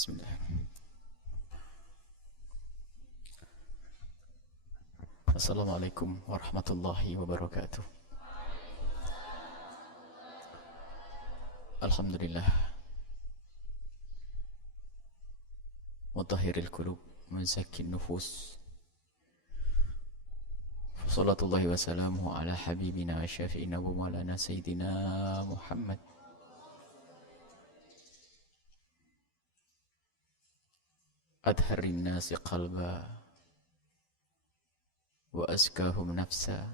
Bismillah. Assalamualaikum warahmatullahi wabarakatuh. Alhamdulillah mutahhiril qulub muzakkin nufus. Salatullahi wa salamuhu ala habibina wa syafi'ina wa maulana sayyidina Muhammad adharin nasi qalba wa azkahum nafsa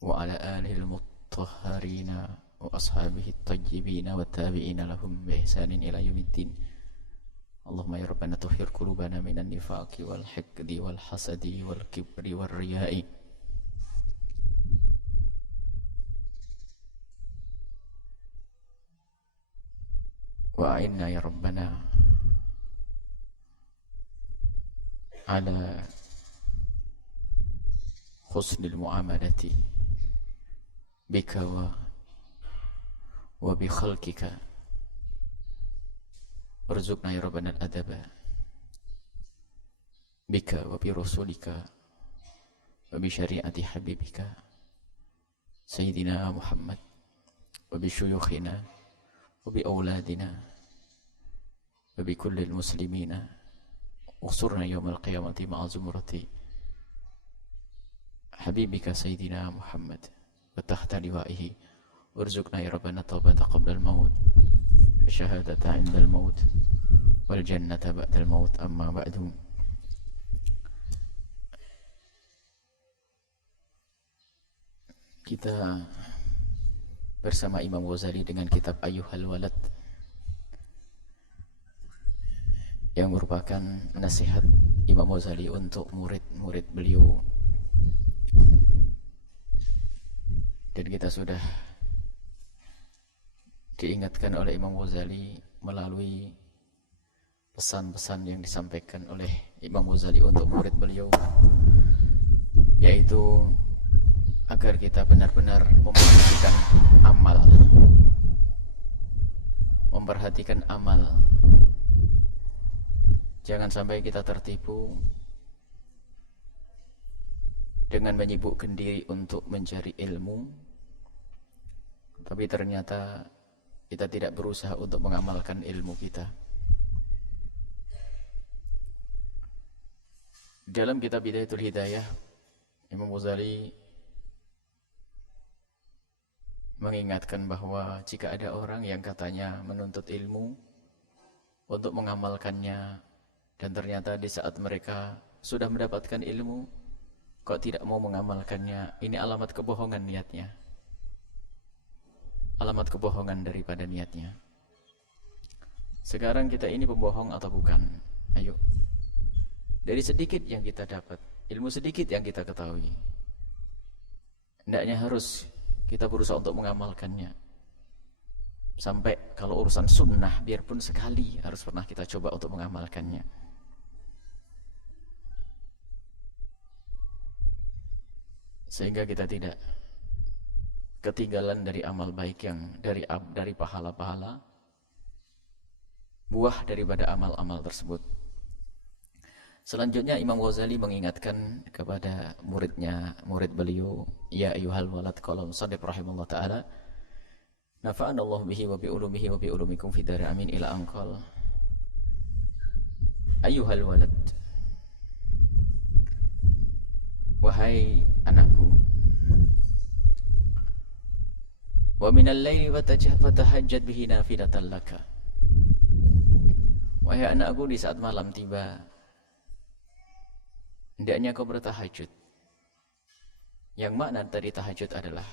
wa ala alihi al-mutahharina wa ashabihi at-tayyibina wa tabi'ina lahum bi ihsanin ila yaumiddin. Allahumma ya rabbana tuhhir qulubana minan nifaqi wal hiqdi wal hasadi wal kibri wal riya'i wa a'inna ya rabbana ala husnil muamalati bika wa bi khalqika warzuqna ya rabbana al-adaba bika wa bi rasulika wa bi syari'ati habibika sayyidina Muhammad wa bi syuyukhina wa bi auladina wa bi kulli muslimina usurna yawmal qiyamati ma'a zumrati habibika sayyidina Muhammad wa tahta liwa'ihi warzuqna ya rabbana taubata qabla al-maut wa syahadata 'inda al-maut wal jannata ba'da al-maut. Amma ba'du. Kita bersama Imam Ghazali dengan kitab Ayyuhal Walad yang merupakan nasihat Imam Ghazali untuk murid-murid beliau. Dan kita sudah diingatkan oleh Imam Ghazali melalui pesan-pesan yang disampaikan oleh Imam Ghazali untuk murid beliau, yaitu agar kita benar-benar memperhatikan amal. Jangan sampai kita tertipu dengan menyibukkan diri untuk mencari ilmu, tapi ternyata kita tidak berusaha untuk mengamalkan ilmu kita. Dalam kitab Bidayatul Hidayah, Imam Ghazali mengingatkan bahwa jika ada orang yang katanya menuntut ilmu untuk mengamalkannya, dan ternyata di saat mereka sudah mendapatkan ilmu kok tidak mau mengamalkannya, ini alamat kebohongan niatnya. Alamat kebohongan daripada niatnya. Sekarang kita ini pembohong atau bukan? Ayo. Dari sedikit yang kita dapat, ilmu sedikit yang kita ketahui, hendaknya harus kita berusaha untuk mengamalkannya. Sampai kalau urusan sunnah, biarpun sekali harus pernah kita coba untuk mengamalkannya. Sehingga kita tidak ketinggalan dari amal baik yang dari pahala-pahala, buah daripada amal-amal tersebut. Selanjutnya Imam Ghazali mengingatkan kepada murid beliau, ya ayyuhal walad, qala musannif rahimahullah taala, nafa'ana Allah bihi wa bi ulumihi wa bi ulumikum fid dar amin ila anqal. Ayyuhal walad, wahai anakku, wa minal laili fatahajjad bihi nafilatan laka. Wahai anakku, di saat malam tiba, hendaknya kau bertahajud. Yang makna dari tahajud adalah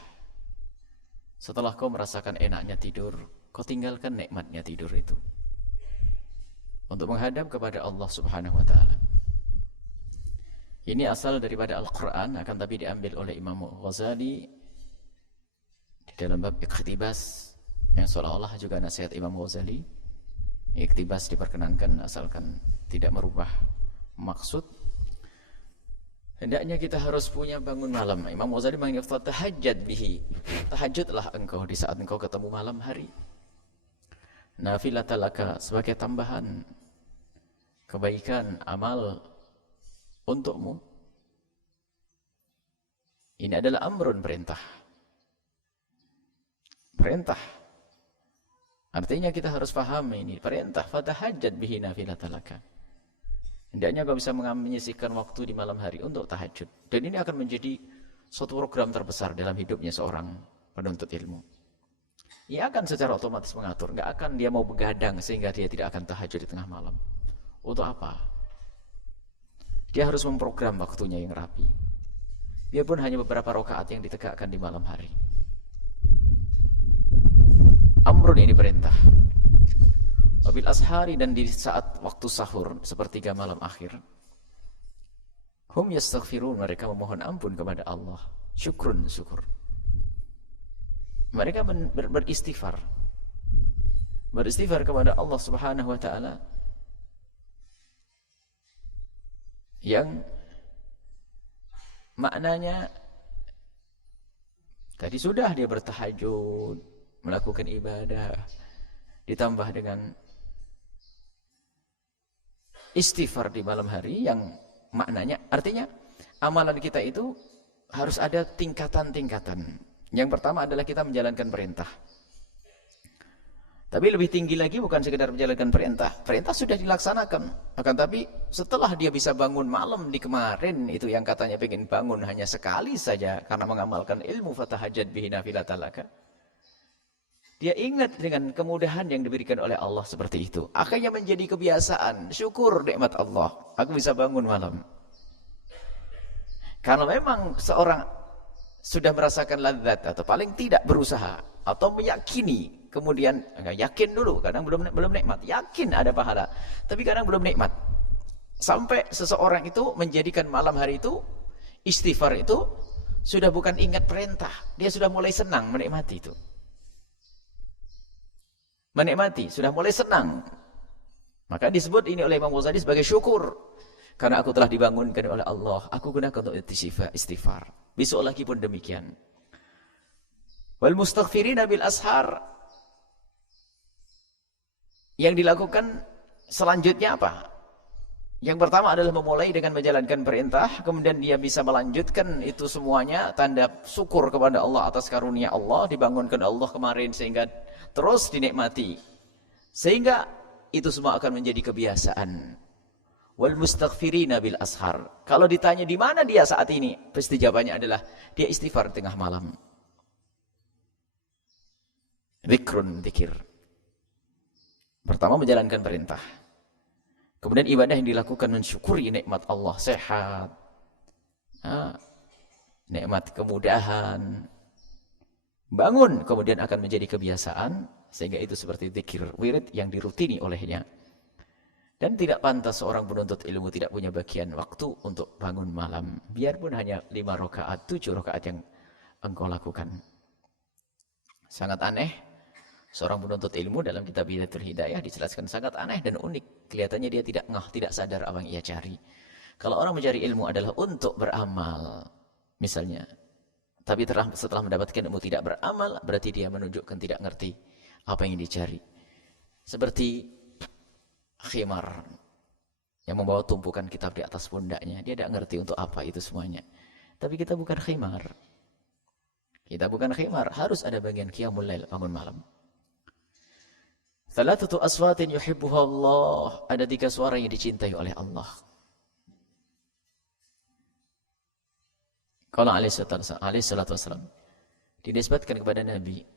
setelah kau merasakan enaknya tidur, kau tinggalkan nikmatnya tidur itu untuk menghadap kepada Allah Subhanahu wa taala. Ini asal daripada Al-Qur'an, akan tapi diambil oleh Imam Ghazali di dalam bab iqtibas, yang seolah-olah juga nasihat Imam Ghazali. Iqtibas diperkenankan asalkan tidak merubah maksud. Hendaknya kita harus punya bangun malam. Imam Ghazali mengingatkan tahajjud bihi. Tahajudlah engkau di saat engkau ketemu malam hari. nafilatan laka, sebagai tambahan kebaikan amal untukmu. Ini adalah amrun, perintah. Perintah. Artinya kita harus paham ini perintah. Fatahajjad bihi nafilatan laka. Hendaknya kau bisa menyisihkan waktu di malam hari untuk tahajud. Dan ini akan menjadi suatu program terbesar dalam hidupnya seorang penuntut ilmu. Ia akan secara otomatis mengatur. Nggak akan dia mau begadang sehingga dia tidak akan tahajud di tengah malam. Untuk apa? Dia harus memprogram waktunya yang rapi. Biarpun hanya beberapa rakaat yang ditegakkan di malam hari. Amrun, ini perintah. Wabil ashari, dan di saat waktu sahur, sepertiga malam akhir, hum yastaghfirun, mereka memohon ampun kepada Allah. Syukrun, syukur. Mereka beristighfar. Beristighfar kepada Allah Subhanahu wa taala, yang maknanya tadi sudah dia bertahajud, melakukan ibadah, ditambah dengan istighfar di malam hari, yang maknanya artinya amalan kita itu harus ada tingkatan-tingkatan. Yang pertama adalah kita menjalankan perintah. Tapi lebih tinggi lagi bukan sekedar menjalankan perintah. Perintah sudah dilaksanakan. Akan tapi setelah dia bisa bangun malam di kemarin, itu yang katanya pengen bangun hanya sekali saja karena mengamalkan ilmu, fatahajjad bihi nafilatan laka. Dia ingat dengan kemudahan yang diberikan oleh Allah seperti itu. Akhirnya menjadi kebiasaan. Syukur nikmat Allah. Aku bisa bangun malam. Kalau memang seorang sudah merasakan ladzat, atau paling tidak berusaha, atau meyakini, kemudian yakin dulu, kadang belum nikmat, yakin ada pahala, tapi kadang belum nikmat. Sampai seseorang itu menjadikan malam hari itu, istighfar itu, sudah bukan ingat perintah, dia sudah mulai senang menikmati itu. Menikmati, sudah mulai senang. Maka disebut ini oleh Imam Ghazali sebagai syukur. Karena aku telah dibangunkan oleh Allah, aku gunakan untuk istighfar. Besok lagi pun demikian. Wal mustaghfirina bil ashar. Yang dilakukan selanjutnya apa? Yang pertama adalah memulai dengan menjalankan perintah, kemudian dia bisa melanjutkan itu semuanya, tanda syukur kepada Allah atas karunia Allah, dibangunkan Allah kemarin sehingga terus dinikmati. Sehingga itu semua akan menjadi kebiasaan. Wal mustaghfirina bil ashar. Kalau ditanya di mana dia saat ini, pasti jawabannya adalah dia istighfar tengah malam. Zikrun, zikir. Pertama menjalankan perintah. Kemudian ibadah yang dilakukan mensyukuri nikmat Allah, sehat, nikmat kemudahan. Bangun, kemudian akan menjadi kebiasaan, sehingga itu seperti zikir, wirid yang dirutini olehnya. Dan tidak pantas seorang penuntut ilmu tidak punya bagian waktu untuk bangun malam. Biarpun hanya 5 rakaat, 7 rakaat yang engkau lakukan. Sangat aneh. Seorang penuntut ilmu dalam kitab Bidayatul Hidayah dijelaskan sangat aneh dan unik. Kelihatannya dia tidak ngah, tidak sadar apa yang ia cari. Kalau orang mencari ilmu adalah untuk beramal, misalnya. Tapi setelah mendapatkan ilmu tidak beramal, berarti dia menunjukkan tidak ngerti apa yang dicari. Seperti khimar yang membawa tumpukan kitab di atas pundaknya, dia tidak ngerti untuk apa itu semuanya. Tapi kita bukan khimar. Kita bukan khimar, harus ada bagian qiyamul lail, bangun malam. Thalathatu aswatin yuhibbuha Allah, ada 3 suara yang dicintai oleh Allah. Kalau alaihi salatu wassalam dinisbatkan kepada Nabi,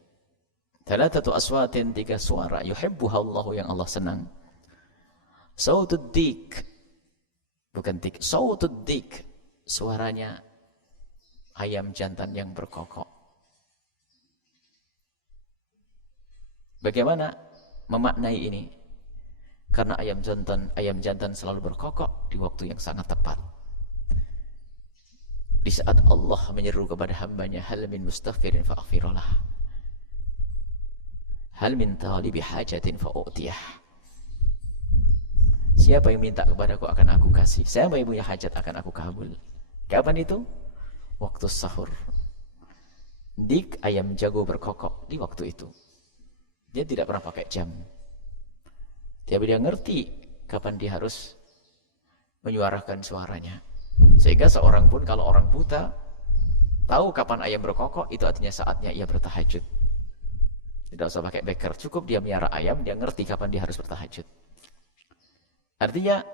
thalathatu aswatin, 3 suara yuhibbuha Allah, yang Allah senang. Sautud dik, bukan tik, sautud dik, suaranya ayam jantan yang berkokok. Bagaimana memaknai ini? Karena ayam jantan selalu berkokok di waktu yang sangat tepat. Di saat Allah menyeru kepada hambanya, hal min mustaghfirin fa'aghfirullah, hal min talibi hajatin fa'u'tiyah. Siapa yang minta kepadaku akan aku kasih. Siapa yang punya hajat akan aku kabul. Kapan itu? Waktu sahur. Dik, ayam jago berkokok di waktu itu. Dia tidak pernah pakai jam. Tapi dia ngerti kapan dia harus menyuarakan suaranya. Sehingga seorang pun kalau orang buta tahu kapan ayam berkokok, itu artinya saatnya ia bertahajud. Tidak usah pakai beker, cukup dia miara ayam, dia ngerti kapan dia harus bertahajud. Artinya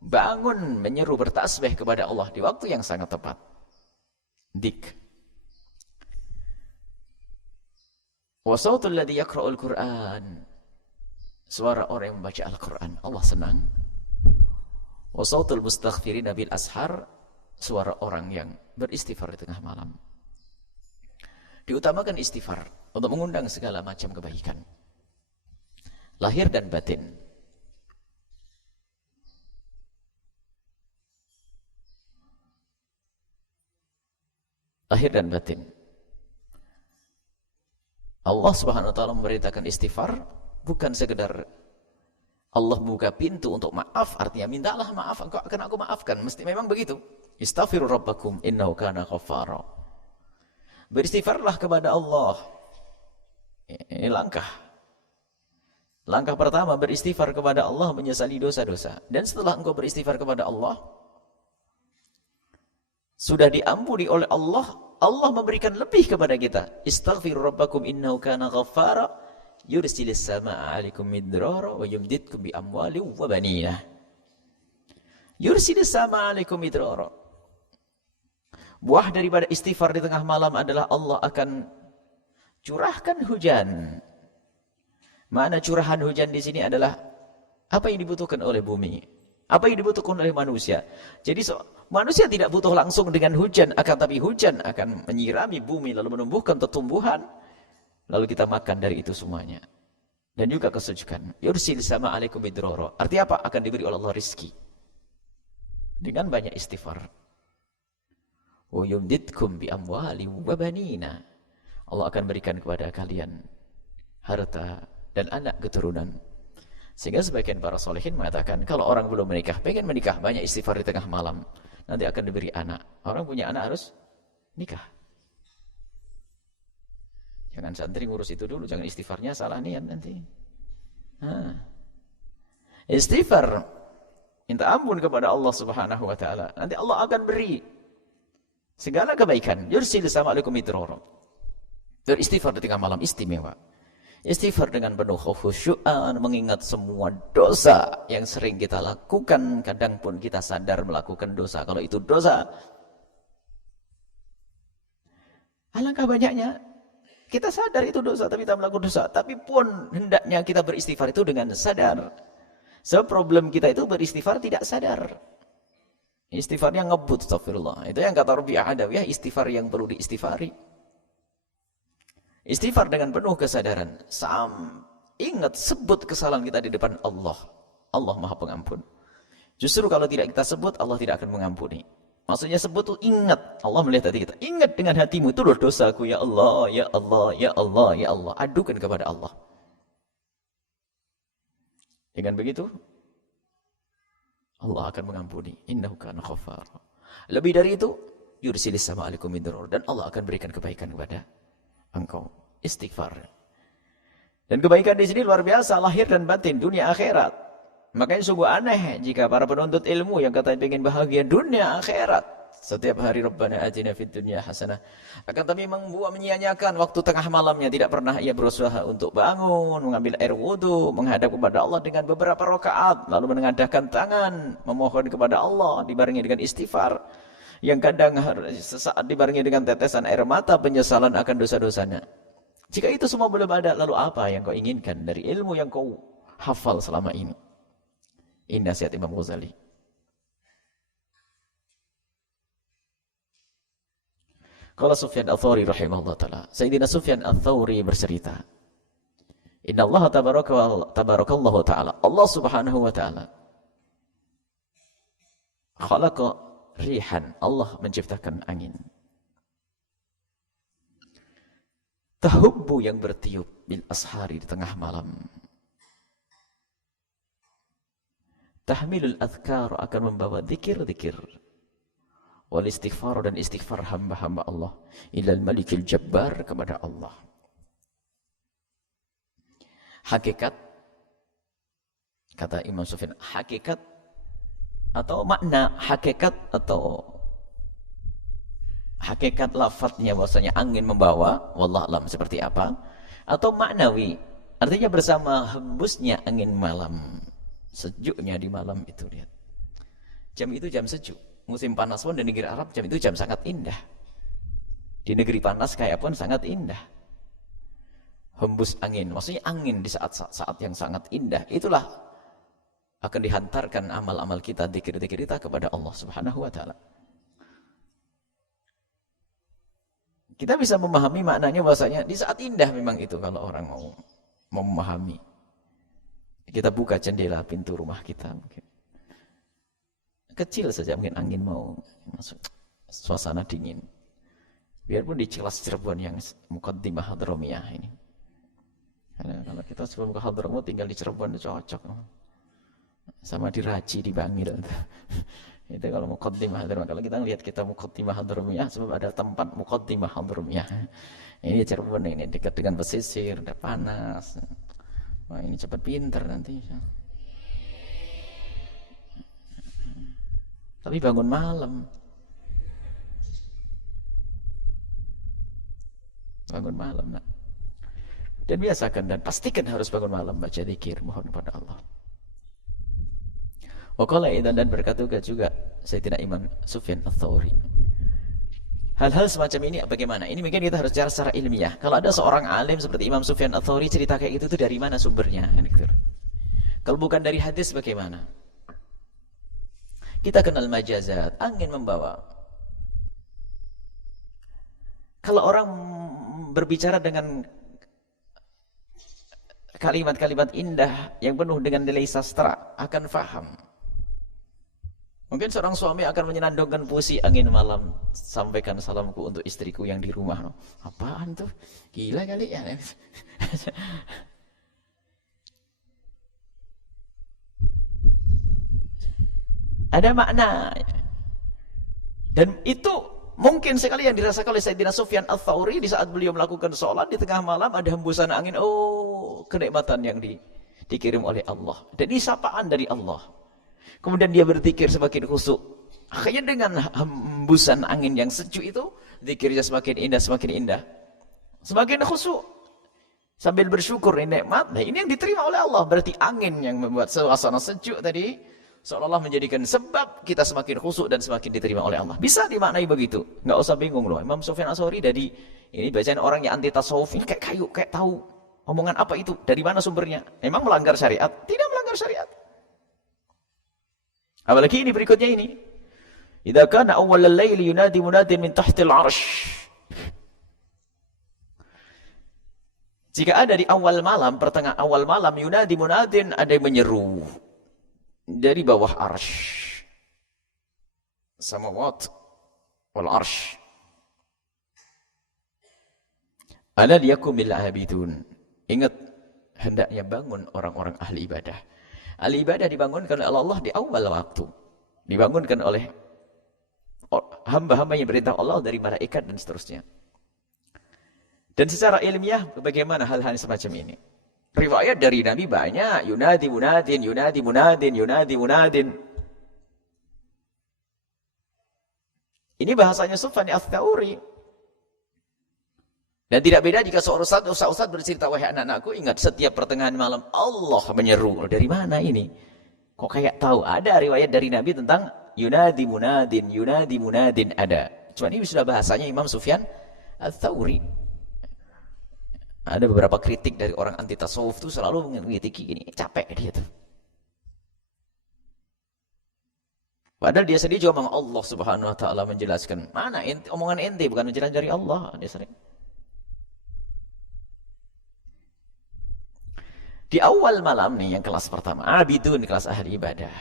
bangun menyeru bertasbih kepada Allah di waktu yang sangat tepat. Dik. Wa sautul ladzi yaqra'ul Qur'an. Suara orang yang membaca Al-Qur'an, Allah senang. Wa sautul mustaghfirina bil ashar. Suara orang yang beristighfar di tengah malam. Diutamakan istighfar untuk mengundang segala macam kebaikan, lahir dan batin. Lahir dan batin. Allah Subhanahu wa taala memberitakan istighfar bukan sekedar Allah membuka pintu untuk maaf, artinya mintalah maaf, akan aku maafkan. Mesti memang begitu. Istaghfiru rabbakum innahu kana ghaffara. Beristighfarlah kepada Allah. Ini langkah. Langkah pertama, beristighfar kepada Allah, menyesali dosa-dosa. Dan setelah engkau beristighfar kepada Allah, sudah diampuni oleh Allah, Allah memberikan lebih kepada kita. Istaghfiru rabbakum innahu kana ghaffara yursilis samaa'a 'alaikum midrara wa yumdidkum bi amwalin wa banina. Yursilis samaa'a 'alaikum midrara. Buah daripada istighfar di tengah malam adalah Allah akan curahkan hujan. Mana curahan hujan di sini adalah apa yang dibutuhkan oleh bumi, apa yang dibutuhkan oleh manusia. Jadi manusia tidak butuh langsung dengan hujan, tapi hujan akan menyirami bumi lalu menumbuhkan tumbuhan, lalu kita makan dari itu semuanya. Dan juga kesejukan. Yursil sama alaikum bidroro. Artinya apa? Akan diberi oleh Allah rizki dengan banyak istighfar. Wa yumdidkum bi amwali wa banina. Allah akan berikan kepada kalian harta dan anak keturunan. Sehingga sebagian para solehin mengatakan, kalau orang belum menikah, pengen menikah, banyak istighfar di tengah malam, nanti akan diberi anak. Orang punya anak harus nikah. Jangan santri ngurus itu dulu, jangan istighfarnya salah niat nanti. Istighfar, minta ampun kepada Allah Subhanahu wa taala. Nanti Allah akan beri segala kebaikan. Yursil sama alaikum midrara. Beristighfar di tengah malam istimewa. Istighfar dengan penuh khusyu'an, mengingat semua dosa yang sering kita lakukan. Kadang pun kita sadar melakukan dosa. Kalau itu dosa, alangkah banyaknya kita sadar itu dosa, tapi kita melakukan dosa. Tapi pun hendaknya kita beristighfar itu dengan sadar. Sebab problem kita itu beristighfar tidak sadar. Istighfarnya ngebut, astagfirullah. Itu yang kata Rabi'ah Adawiyah, istighfar yang perlu diistighfari. Istighfar dengan penuh kesadaran. Ingat, sebut kesalahan kita di depan Allah. Allah Maha Pengampun. Justru kalau tidak kita sebut, Allah tidak akan mengampuni. Maksudnya sebut itu ingat. Allah melihat hati kita. Ingat dengan hatimu, itu loh dosaku, ya Allah, ya Allah, ya Allah, ya Allah. Adukan kepada Allah. Dengan begitu, Allah akan mengampuni. Innahu kana ghaffara. Lebih dari itu, yursilis sama alaikum midrara. Dan Allah akan berikan kebaikan kepada engkau. Istighfar. Dan kebaikan di sini luar biasa, lahir dan batin, dunia akhirat. Makanya sungguh aneh jika para penuntut ilmu yang katanya ingin bahagia dunia akhirat, setiap hari Rabbana atina fid dunya hasanah, akan tapi menyia-nyiakan waktu tengah malamnya, tidak pernah ia berusaha untuk bangun, mengambil air wudu, menghadap kepada Allah dengan beberapa rakaat, lalu menengadahkan tangan, memohon kepada Allah, dibarengi dengan istighfar, yang kadang sesaat dibarengi dengan tetesan air mata, penyesalan akan dosa-dosanya. Jika itu semua belum ada, lalu apa yang kau inginkan dari ilmu yang kau hafal selama ini? Ini nasihat Imam Ghazali. Qala Sufyan Ats-Tsauri rahimahullah ta'ala, Sayyidina Sufyan Ats-Tsauri bercerita, Inna Allah tabarakallahu ta'ala, Allah subhanahu wa ta'ala, khalaqa rihan, Allah menciptakan angin. Tahubbu, yang bertiup, bil ashari, di tengah malam. Tahmilul adhkar, akan membawa zikir-zikir. Wal istighfar, dan istighfar hamba-hamba Allah. Ilal malikil jabbar, kepada Allah. Hakikat Kata Imam Sufyan, hakikat atau makna hakikat atau hakikat lafadznya bahwasanya angin membawa, wallah alam seperti apa, atau maknawi, artinya bersama hembusnya angin malam, sejuknya di malam itu. Lihat, jam itu jam sejuk, musim panas pun di negeri Arab jam itu jam sangat indah, di negeri panas kayak pun sangat indah. Hembus angin, maksudnya angin di saat-saat yang sangat indah, itulah akan dihantarkan amal-amal kita, dzikir-dzikir kita kepada Allah Subhanahu wa taala. Kita bisa memahami maknanya bahwasanya di saat indah memang itu kalau orang mau memahami. Kita buka jendela pintu rumah kita mungkin. Kecil saja mungkin angin mau masuk, suasana dingin. Biarpun di Cilas Cirebon yang Muqaddimah Hadramiyah ini. Karena kalau kita sebelum ke Hadramut tinggal di Cirebon itu cocok. Sama di Raji, di Bangil. Itu kalau Muqaddimah Hadramiyah. Kalau kita lihat kita Muqaddimah Hadramiyah, sebab ada tempat Muqaddimah Hadramiyah. Ini Cirebon ini dekat dengan pesisir, udah panas. Wah, ini cepat pinter nanti. Tapi bangun malam. Bangun malam, nak. Dan biasakan dan pastikan harus bangun malam baca zikir, mohon kepada Allah. Waqala idzan, dan berkata juga Sayyidina Imam Sufyan Ats-Tsauri. Hal-hal semacam ini bagaimana? Ini mungkin kita harus secara ilmiah. Kalau ada seorang alim seperti Imam Sufyan Ats-Tsauri cerita kayak gitu, itu dari mana sumbernya? Kalau bukan dari hadis bagaimana? Kita kenal majazat, angin membawa. Kalau orang berbicara dengan kalimat-kalimat indah yang penuh dengan nilai sastra, akan faham. Mungkin seorang suami akan menyenandungkan puisi angin malam, sampaikan salamku untuk istriku yang di rumah. Apaan tuh? Gila kali ya. Ada makna. Dan itu mungkin sekali yang dirasakan oleh Sayyidina Sufyan Ats-Tsauri di saat beliau melakukan sholat di tengah malam, ada hembusan angin. Oh, kenikmatan yang dikirim oleh Allah. Dan ini sapaan dari Allah. Kemudian dia berzikir semakin khusyuk. Akhirnya dengan hembusan angin yang sejuk itu, zikirnya semakin indah, semakin indah. Semakin khusyuk. Sambil bersyukur ini nikmat. Nah, ini yang diterima oleh Allah. Berarti angin yang membuat suasana sejuk tadi seolah-olah menjadikan sebab kita semakin khusyuk dan semakin diterima oleh Allah. Bisa dimaknai begitu. Nggak usah bingung loh. Imam Sufyan Ats-Tsauri dari ini bacaan orang yang anti tasawuf ini kayak kayu, kayak tahu omongan apa itu, dari mana sumbernya. Memang melanggar syariat? Tidak melanggar syariat. Apalagi ini berikutnya ini. Idza kana awwalal laili yunadi munadin min tahtil 'arsy. Jika ada di awal malam, pertengahan awal malam, yunadi munadin, ada yang menyeru dari bawah arsy. Samawat wal arsy. Ala liyakumil abidun. Ingat, hendaknya bangun orang-orang ahli ibadah. Ahli ibadah dibangunkan oleh Allah di awal waktu. Dibangunkan oleh hamba-hamba yang perintah Allah dari malaikat dan seterusnya. Dan secara ilmiah bagaimana hal-hal semacam ini? Riwayat dari Nabi banyak, yunadi munadin, yunadi munadin, yunadi munadin. Ini bahasanya Sufyan Ats-Tsauri. Dan tidak beda jika seorang ustaz bercerita, wahai anak-anakku, ingat setiap pertengahan malam Allah menyeru. Dari mana ini? Kok kayak tahu? Ada riwayat dari Nabi tentang yunadi munadin ada. Cuma ini sudah bahasanya Imam Sufyan Ats-Tsauri. Ada beberapa kritik dari orang anti tasawuf itu selalu mengkritiki gini, capek dia tuh. Padahal dia sendiri juga memang Allah Subhanahu wa taala menjelaskan. Mana omongan ente bukan menjelaskan dari Allah, dia sering. Di awal malam nih yang kelas pertama, abidun, kelas ahli ibadah.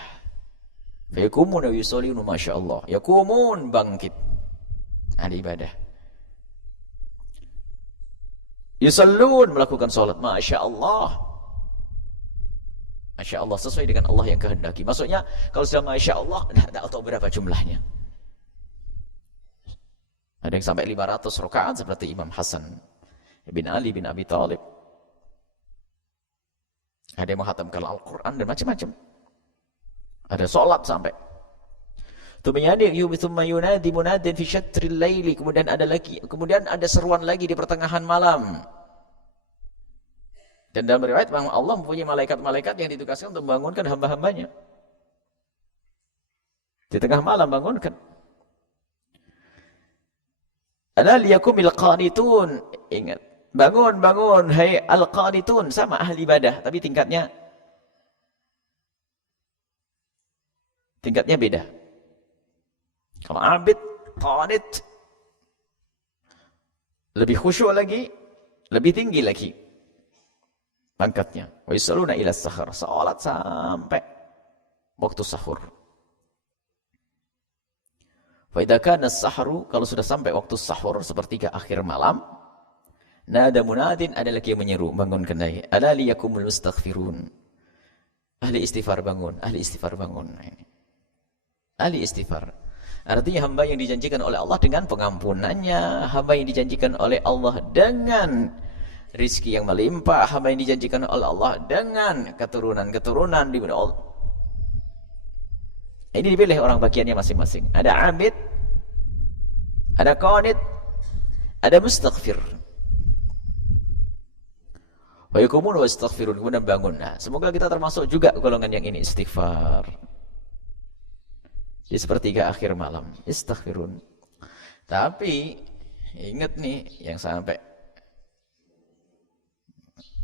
Yakumun wa yusalluna masyaallah. Yakumun, bangkit. Ahli ibadah. Yusallun, melakukan salat, masyaallah. Masyaallah, sesuai dengan Allah yang kehendaki. Maksudnya kalau sudah masyaallah, tidak tahu berapa jumlahnya. Ada yang sampai 500 rakaat seperti Imam Hasan bin Ali bin Abi Thalib. Ada yang menghatamkan Al-Quran dan macam-macam. Ada sholat sampai. Tsumma yunadi munadin fi syatril laili. Kemudian ada seruan lagi di pertengahan malam. Dan dalam riwayat Allah mempunyai malaikat-malaikat yang ditugaskan untuk membangunkan hamba-hambanya. Di tengah malam bangunkan. Ala liyakumil qanitun. Ingat. Bangun, bangun. Hai al-qanitun. Sama ahli ibadah. Tapi tingkatnya beda. Kalau abid, qanit. Lebih khusyuk lagi. Lebih tinggi lagi. Pangkatnya. Wa yusalluna ila sahur. Salat sampai waktu sahur. Fa idza kana as-sahru, kalau sudah sampai waktu sahur sepertiga akhir malam, nada munadin, ada lagi yang menyeru, bangunkan dai. Ala liyakumul mustaghfirun. Ahli istighfar bangun, ahli istighfar bangun. Ahli istighfar. Artinya hamba yang dijanjikan oleh Allah dengan pengampunannya, hamba yang dijanjikan oleh Allah dengan rizki yang melimpah, hamba yang dijanjikan oleh Allah dengan keturunan-keturunan di mana Allah. Ini dipilih orang bagiannya masing-masing. Ada abid, ada qanit, ada mustaghfir. Wa yakumun wa istaghfirun, kemudian bangun. Nah, semoga kita termasuk juga golongan yang ini, istighfar. Di sepertiga akhir malam, istaghfirun. Tapi ingat nih yang sampai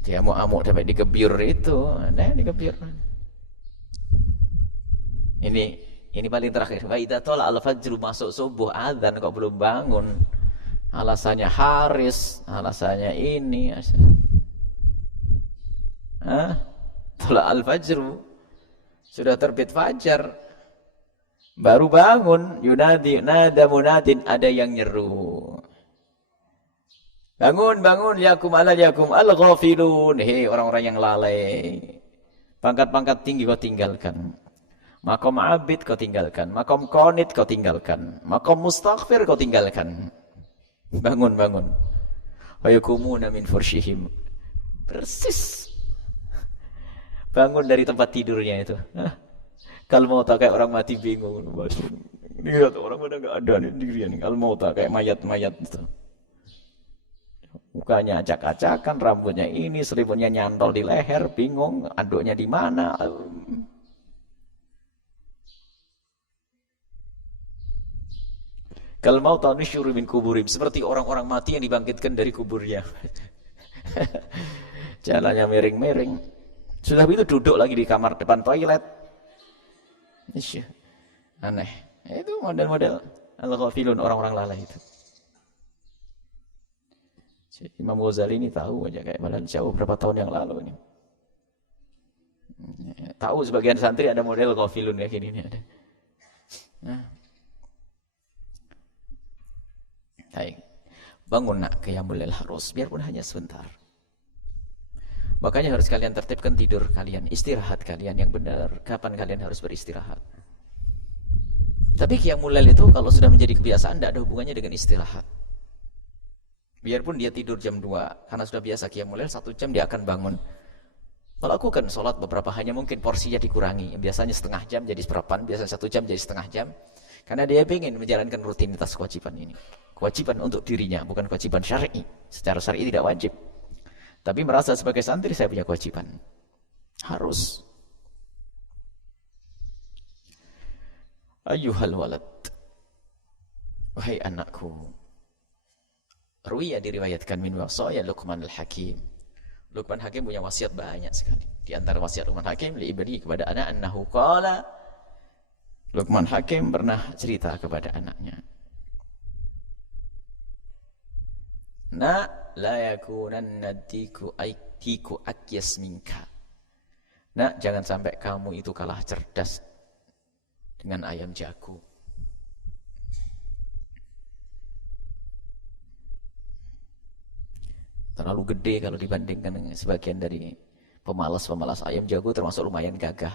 dia mau amuk sampai dikebir itu, ada dikebir. Ini paling terakhir. Wa idza tala al-fajr, masuk subuh azan kok belum bangun. Alasannya Haris, alasannya ini. Tala al-fajr. Sudah terbit fajar. Baru bangun, yunadi nada munadin, ada yang nyeru. Bangun, bangun, yakum al-ghafilun. Hei orang-orang yang lalai. Pangkat-pangkat tinggi kau tinggalkan. Makom abid kau tinggalkan, makom qanit kau tinggalkan, makom mustaghfir kau tinggalkan. Bangun, bangun. Wa yakumuna min furshihim. Persis. Bangun dari tempat tidurnya itu. Kalau mau tak kayak orang mati bingung. Ini orang pada enggak ada nih dirian. Kalau mau tak kayak mayat-mayat itu. Mukanya acak-acakan, rambutnya ini, selimutnya nyantol di leher, bingung, anduknya di mana. Kalau mau tahu nusyuru min kuburim, seperti orang-orang mati yang dibangkitkan dari kuburnya. Jalannya miring-miring. Sudah itu duduk lagi di kamar depan toilet. Isyah. Aneh. Itu model-model al-ghafilun, orang-orang lalai itu. Imam Ghazali ini tahu aja kayak padahal jauh berapa tahun yang lalu ini. Tahu sebagian santri ada model ghafilun kayak gini nih ada. Nah. Baik. Bangun nak qiyamul lail harus, biarpun hanya sebentar. Makanya harus kalian tertibkan tidur kalian, istirahat kalian yang benar. Kapan kalian harus beristirahat? Tapi qiyamul lail itu kalau sudah menjadi kebiasaan tidak ada hubungannya dengan istirahat. Biarpun dia tidur jam 2, karena sudah biasa qiyamul lail 1 jam dia akan bangun. Melakukan sholat beberapa, hanya mungkin porsinya dikurangi. Biasanya setengah jam jadi seperempat, biasanya 1 jam jadi setengah jam. Karena dia ingin menjalankan rutinitas kewajiban ini. Kewajiban untuk dirinya, bukan kewajiban syar'i. Secara syar'i tidak wajib. Tapi merasa sebagai santri saya punya kewajiban. Harus. Ayyuhal walad. Wahai anakku. Ruwiya diriwayatkan min wasaya Luqman al-Hakim. Luqman Hakim punya wasiat banyak sekali. Di antara wasiat Luqman Hakim li ibni kepada anak annahu qala. Luqman Hakim pernah cerita kepada anaknya. Nak, la yakunanna diku akyas minka. Nak, jangan sampai kamu itu kalah cerdas dengan ayam jago. Terlalu gede kalau dibandingkan dengan sebagian dari pemalas-pemalas ayam jago, termasuk lumayan gagah.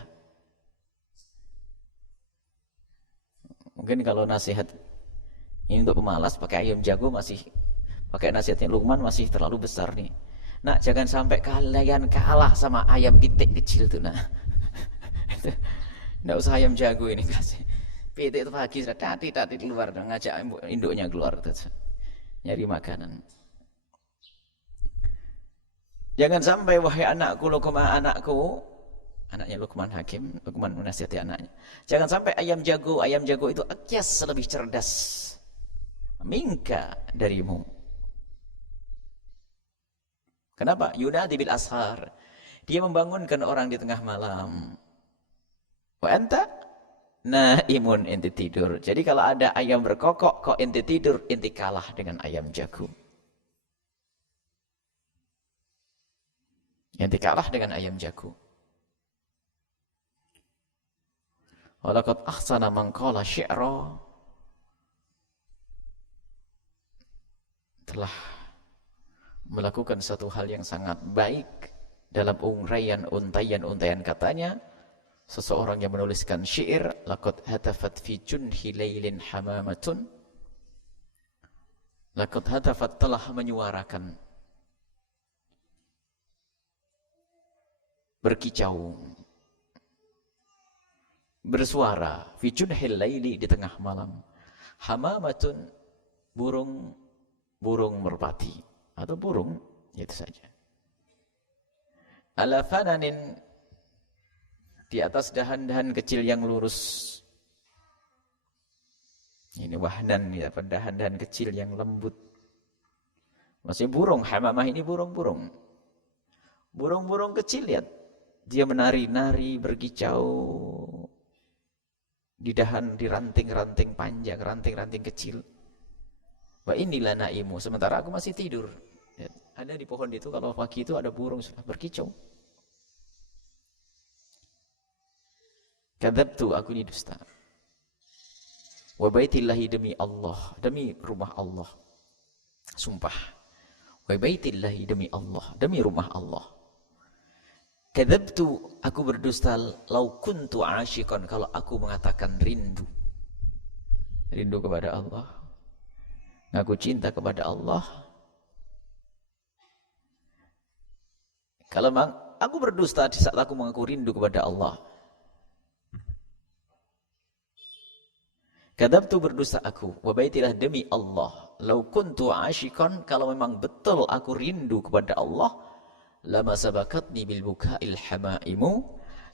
Mungkin kalau nasihat ini untuk pemalas pakai ayam jago masih, pakai nasihatnya Luqman masih terlalu besar nih. Nak, jangan sampai kalian kalah sama ayam pitik kecil tuh, nak. Nggak usah ayam jago ini kasih. Pitik itu pagi sudah tati keluar, ngajak induknya keluar tuh, nyari makanan. Jangan sampai wahai anakku, anakku, anaknya Luqman Hakim, Luqman menasihati anaknya. Jangan sampai ayam jago itu akyas lebih cerdas minka darimu. Kenapa? Yunadi bil ashar. Dia membangunkan orang di tengah malam. Wa anta naimun, inti tidur. Jadi kalau ada ayam berkokok, kok inti tidur, inti kalah dengan ayam jago. Inti kalah dengan ayam jago. Walaqad ahsana man qala syi'ra. Telah melakukan satu hal yang sangat baik dalam untayan katanya. Seseorang yang menuliskan syair, laqad hatafat fi junhi lailin hamamatun. Laqad hatafat, telah menyuarakan, berkicau, bersuara, fi junhi laili, di tengah malam, hamamatun, burung merpati atau burung, itu saja. Ala fananin, di atas dahan-dahan kecil yang lurus. Ini wahnan, ya, dahan-dahan kecil yang lembut. Masih burung, hamamah ini burung-burung. Burung-burung kecil, lihat. Dia menari-nari, berkicau di dahan, di ranting-ranting panjang, ranting-ranting kecil. Wa inilah naimu, sementara aku masih tidur. Lihat, ada di pohon itu, kalau pagi itu ada burung sudah berkicau. Kadzabtu, aku ini dusta. Wa baitillahi, demi Allah, demi rumah Allah. Sumpah. Wa baitillahi, demi Allah, demi rumah Allah. Kadzabtu, aku berdusta, lau kuntu asyiqan, kalau aku mengatakan rindu. Rindu kepada Allah. Ngaku cinta kepada Allah. Kalau aku berdusta di saat aku mengaku rindu kepada Allah. Kadzabtu, berdusta aku, wa baitilah, demi Allah, lau kuntu asyiqan, kalau memang betul aku rindu kepada Allah, lama sabaqatni bil buka'il hamaimu,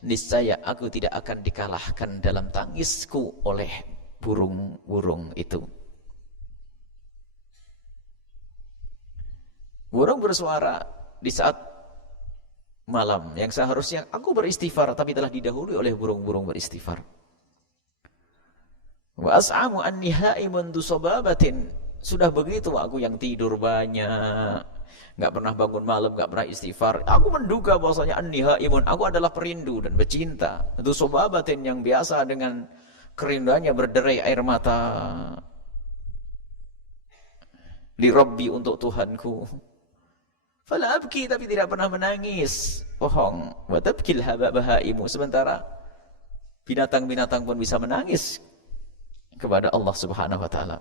niscaya aku tidak akan dikalahkan dalam tangisku oleh burung-burung itu. Burung bersuara di saat malam yang seharusnya aku beristighfar, tapi telah didahului oleh burung-burung beristighfar. Wa as'amu anni haimun dusababatin, sudah begitu aku yang tidur banyak, enggak pernah bangun malam, enggak pernah istighfar. Aku menduga bahwasanya anni haimun, aku adalah perindu dan pecinta. Dusababatin, yang biasa dengan kerinduannya berderai air mata. Li Rabbi, untuk Tuhanku. Fala abki, tapi tidak pernah menangis. Bohong. Wa tabkil bahaimu, sementara binatang-binatang pun bisa menangis kepada Allah Subhanahu wa taala.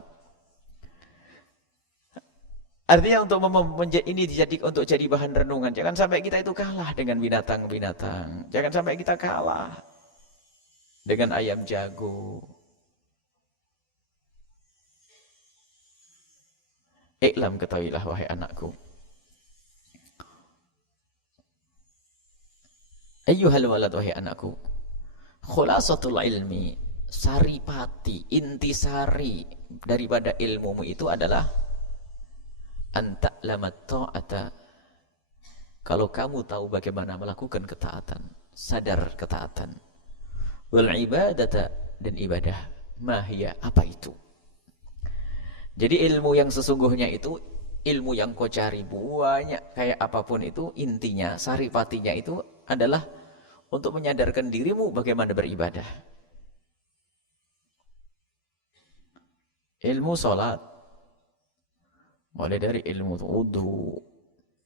Artinya ini untuk jadi bahan renungan. Jangan sampai kita itu kalah dengan binatang-binatang. Jangan sampai kita kalah dengan ayam jago. Iklam, ketahuilah wahai anakku. Ayyuhal walad, wahai anakku. Khulasatul ilmi, saripati, intisari daripada ilmumu itu adalah anta'lamat ta'ata, kalau kamu tahu bagaimana melakukan ketaatan, sadar ketaatan, wal ibadata, dan ibadah, mahia, apa itu. Jadi ilmu yang sesungguhnya itu, ilmu yang kau cari banyak kayak apapun itu, intinya, saripatinya itu adalah untuk menyadarkan dirimu bagaimana beribadah. Ilmu salat, mulai dari ilmu wudu,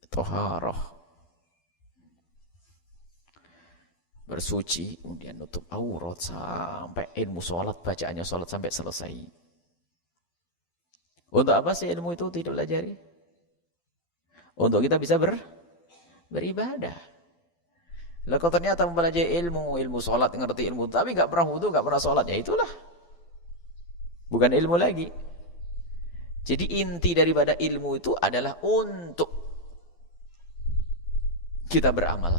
taharah, bersuci, kemudian nutup aurat, sampai ilmu salat, bacaannya salat sampai selesai. Untuk apa sih ilmu itu tidak pelajari? Untuk kita bisa beribadah. Lah kalau ternyata mempelajari ilmu sholat, ngerti ilmu, tapi nggak pernah wudu, nggak pernah sholat, ya itulah bukan ilmu lagi. Jadi inti daripada ilmu itu adalah untuk kita beramal.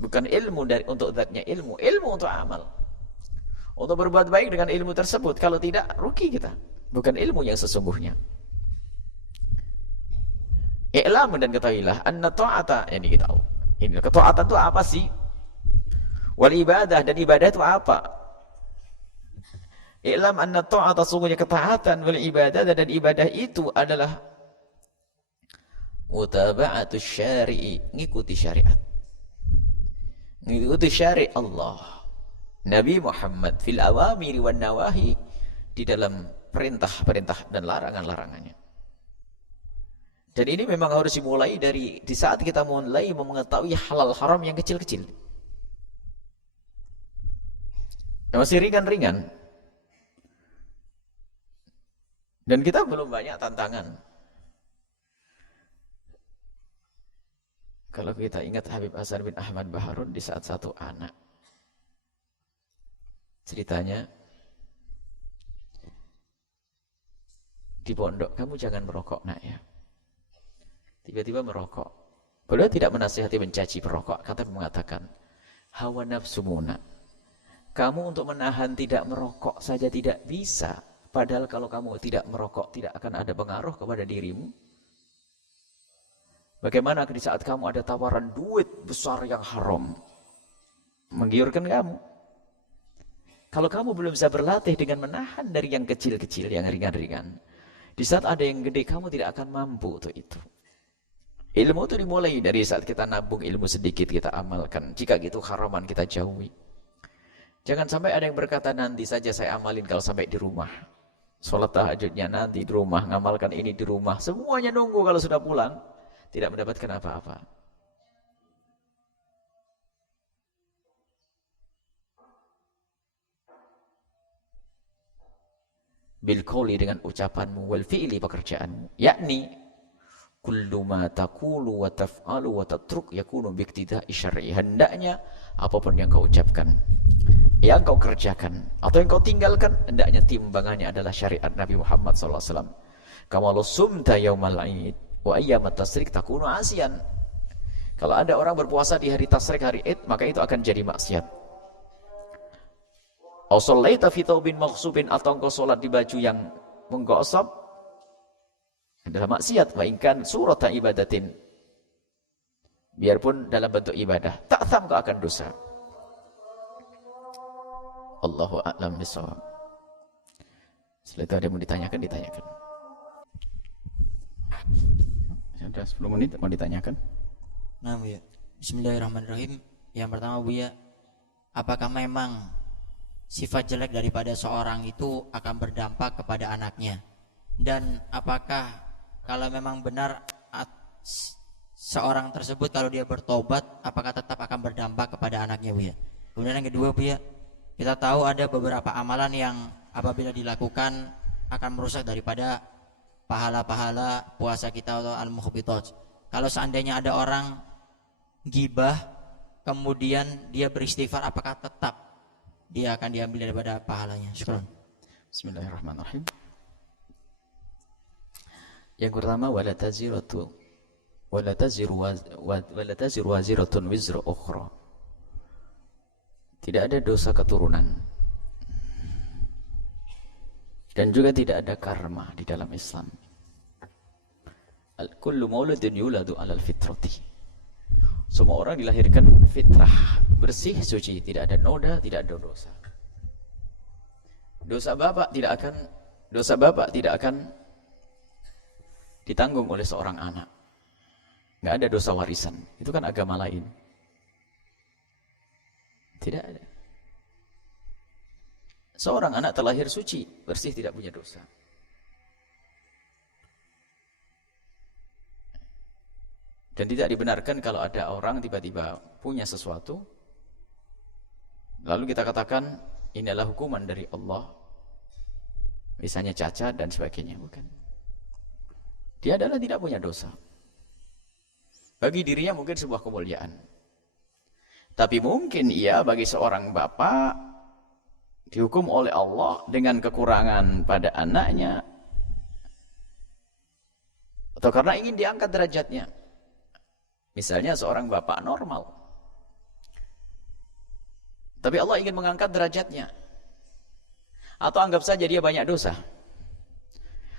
Bukan ilmu untuk zatnya ilmu untuk amal. Untuk berbuat baik dengan ilmu tersebut, kalau tidak rugi kita. Bukan ilmu yang sesungguhnya. I'lam dan ketahuilah anna ta'ata, ini kita tahu. Ini ketaatan itu apa sih? Wal ibadah, dan ibadah itu apa? I'lam anna ta'ata, sungguhnya ketaatan, wal ibadah, dan ibadah itu adalah mutaba'atus syari'i, ngikuti syariat. Ngikuti syariat Allah. Nabi Muhammad fil awamiri wan nawahi, di dalam perintah-perintah dan larangan-larangannya. Dan ini memang harus dimulai di saat kita mulai mengetahui halal haram yang kecil-kecil. Masih ringan-ringan. Dan kita belum banyak tantangan. Kalau kita ingat Habib Hasan bin Ahmad Baharun di saat satu anak. Ceritanya, di pondok, kamu jangan merokok nak ya. Tiba-tiba merokok. Beliau tidak menasihati mencaci perokok, kata mengatakan, hawa nafsumu nak, kamu untuk menahan tidak merokok saja tidak bisa, padahal kalau kamu tidak merokok tidak akan ada pengaruh kepada dirimu. Bagaimana di saat kamu ada tawaran duit besar yang haram, menggiurkan kamu? Kalau kamu belum bisa berlatih dengan menahan dari yang kecil-kecil, yang ringan-ringan, di saat ada yang gede kamu tidak akan mampu untuk itu. Ilmu itu dimulai dari saat kita nabung ilmu sedikit kita amalkan. Jika gitu haraman kita jauhi. Jangan sampai ada yang berkata nanti saja saya amalin kalau sampai di rumah. Sholat tahajudnya nanti di rumah, ngamalkan ini di rumah. Semuanya nunggu kalau sudah pulang. Tidak mendapatkan apa-apa. Bil qawli, dengan ucapanmu, wal fi'li, pekerjaanmu. Yakni kullu ma taqulu wa taf'alu wa tatruk yakunu biqtida'i syar'i. Hendaknya apapun yang kau ucapkan, yang kau kerjakan, atau yang kau tinggalkan, hendaknya timbangannya adalah syariat Nabi Muhammad SAW. Kama law sumta yaumal 'id wa ayyamat tasrik takunu asiyan. Kalau ada orang berpuasa di hari tasrik, hari Id, maka itu akan jadi maksiat. Aw shallaita fi thawbin maghsubin, atau engkau salat di baju yang menggosok, adalah maksiat. Wa in kan surata ibadatin, biarpun dalam bentuk ibadah, ta'tham, kau akan dosa. Allahu a'lam bishawab. Setelah itu ada yang mau ditanyakan, ditanyakan. Sudah 10 menit mau ditanyakan. Nah Bu ya, bismillahirrahmanirrahim. Yang pertama Bu ya, apakah memang sifat jelek daripada seorang itu akan berdampak kepada anaknya? Dan apakah kalau memang benar seorang tersebut kalau dia bertobat, apakah tetap akan berdampak kepada anaknya Bu ya? Kemudian yang kedua Bu ya, kita tahu ada beberapa amalan yang apabila dilakukan akan merusak daripada pahala-pahala puasa kita atau al-mukhbitat. Kalau seandainya ada orang gibah kemudian dia beristighfar, apakah tetap dia akan diambil daripada pahalanya? Syukran. Bismillahirrahmanirrahim. Yang pertama, wala taziru waziratun wizra ukhra. Tidak ada dosa keturunan. Dan juga tidak ada karma di dalam Islam. Kullu mauludin yuladu alal fitrati. Semua orang dilahirkan fitrah, bersih, suci, tidak ada noda, tidak ada dosa. Dosa bapak tidak akan ditanggung oleh seorang anak. Nggak ada dosa warisan. Itu kan agama lain. Tidak ada. Seorang anak terlahir suci, bersih, tidak punya dosa. Dan tidak dibenarkan kalau ada orang tiba-tiba punya sesuatu, lalu kita katakan ini adalah hukuman dari Allah, misalnya cacat dan sebagainya. Bukan. Dia adalah tidak punya dosa. Bagi dirinya mungkin sebuah kemuliaan. Tapi mungkin ia bagi seorang bapak dihukum oleh Allah dengan kekurangan pada anaknya, atau karena ingin diangkat derajatnya. Misalnya seorang bapak normal, tapi Allah ingin mengangkat derajatnya. Atau anggap saja dia banyak dosa.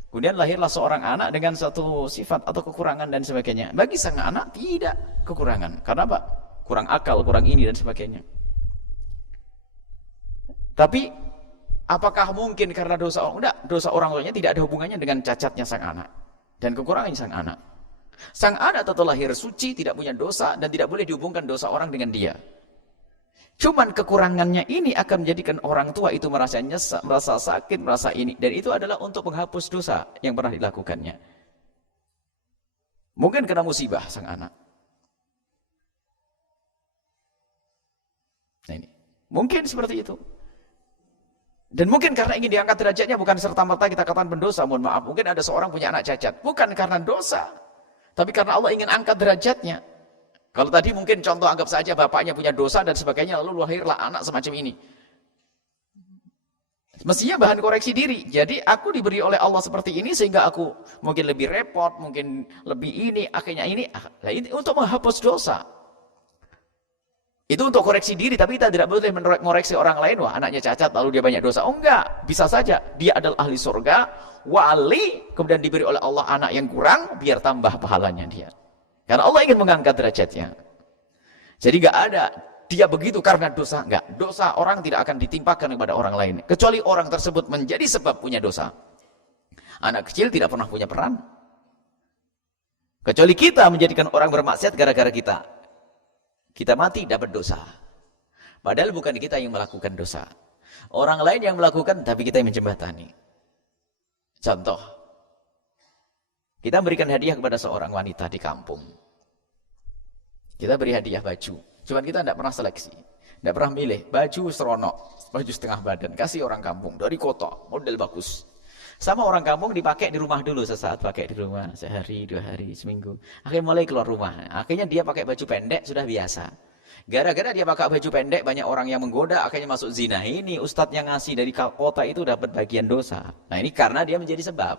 Kemudian lahirlah seorang anak dengan satu sifat atau kekurangan dan sebagainya. Bagi sang anak tidak kekurangan. Karena apa? Kurang akal, kurang ini dan sebagainya. Tapi apakah mungkin karena dosa orang? Enggak, dosa orang tuanya tidak ada hubungannya dengan cacatnya sang anak dan kekurangan sang anak. Sang anak tetap lahir suci, tidak punya dosa, dan tidak boleh dihubungkan dosa orang dengan dia. Cuman kekurangannya ini akan menjadikan orang tua itu merasa nyesek, merasa sakit, merasa ini. Dan itu adalah untuk menghapus dosa yang pernah dilakukannya. Mungkin kena musibah sang anak. Nah ini, mungkin seperti itu. Dan mungkin karena ingin diangkat derajatnya, bukan serta-merta kita katakan pendosa, mohon maaf. Mungkin ada seorang punya anak cacat, bukan karena dosa, tapi karena Allah ingin angkat derajatnya. Kalau tadi mungkin contoh anggap saja bapaknya punya dosa dan sebagainya, lalu lahirlah anak semacam ini. Mestinya bahan koreksi diri. Jadi aku diberi oleh Allah seperti ini sehingga aku mungkin lebih repot, mungkin lebih ini, akhirnya ini. Nah, ini untuk menghapus dosa. Itu untuk koreksi diri, tapi kita tidak boleh mengoreksi orang lain. Wah, anaknya cacat lalu dia banyak dosa. Oh enggak, bisa saja dia adalah ahli surga, wali, kemudian diberi oleh Allah anak yang kurang, biar tambah pahalanya dia. Karena Allah ingin mengangkat derajatnya. Jadi enggak ada dia begitu karena dosa. Enggak, dosa orang tidak akan ditimpakan kepada orang lain, kecuali orang tersebut menjadi sebab punya dosa. Anak kecil tidak pernah punya peran, kecuali kita menjadikan orang bermaksiat gara-gara kita. Kita mati dapat dosa. Padahal bukan kita yang melakukan dosa. Orang lain yang melakukan, tapi kita yang menjembatani. Contoh, kita berikan hadiah kepada seorang wanita di kampung. Kita beri hadiah baju. Cuman kita tidak pernah seleksi. Tidak pernah milih. Baju seronok, baju setengah badan. Kasih orang kampung, dari kota, model bagus. Sama orang kampung dipakai di rumah dulu, sesaat pakai di rumah, sehari, 2 hari, seminggu. Akhirnya mulai keluar rumah. Akhirnya dia pakai baju pendek, sudah biasa. Gara-gara dia pakai baju pendek, banyak orang yang menggoda, akhirnya masuk zina. Ini ustadz yang ngasih dari kota itu dapat bagian dosa. Nah ini karena dia menjadi sebab.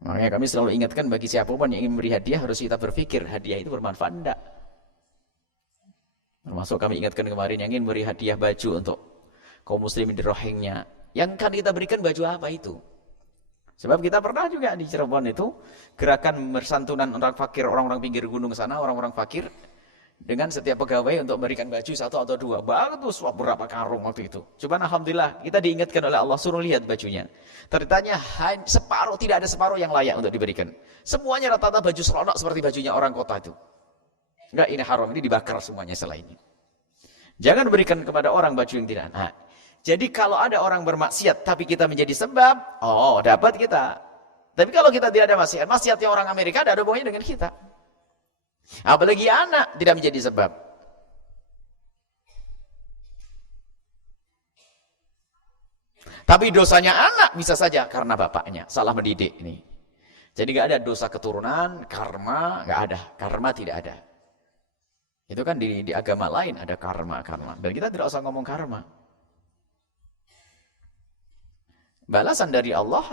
Makanya kami selalu ingatkan bagi siapapun yang ingin memberi hadiah, harus kita berpikir hadiah itu bermanfaat enggak. Termasuk kami ingatkan kemarin yang ingin memberi hadiah baju untuk kaum muslimin di Rohingya. Yang kan kita berikan baju apa itu? Sebab kita pernah juga di Cirebon itu gerakan bersantunan orang fakir, orang-orang pinggir gunung sana, orang-orang fakir, dengan setiap pegawai untuk memberikan baju 1 atau 2. Bagus, berapa karung waktu itu. Cuman alhamdulillah kita diingatkan oleh Allah, suruh lihat bajunya. Ternyata separuh, tidak ada separuh yang layak untuk diberikan. Semuanya rata-rata baju seronok seperti bajunya orang kota itu. Enggak, ini haram, ini dibakar semuanya selainnya. Jangan berikan kepada orang baju yang tidak. Nah, jadi kalau ada orang bermaksiat tapi kita menjadi sebab, oh dapat kita. Tapi kalau kita tidak ada maksiat, maksiatnya orang Amerika tidak ada hubungannya dengan kita. Apalagi anak tidak menjadi sebab. Tapi dosanya anak bisa saja karena bapaknya salah mendidik ini. Jadi nggak ada dosa keturunan, karma nggak ada, karma tidak ada. Itu kan di agama lain ada karma. Dan kita tidak usah ngomong karma. Balasan dari Allah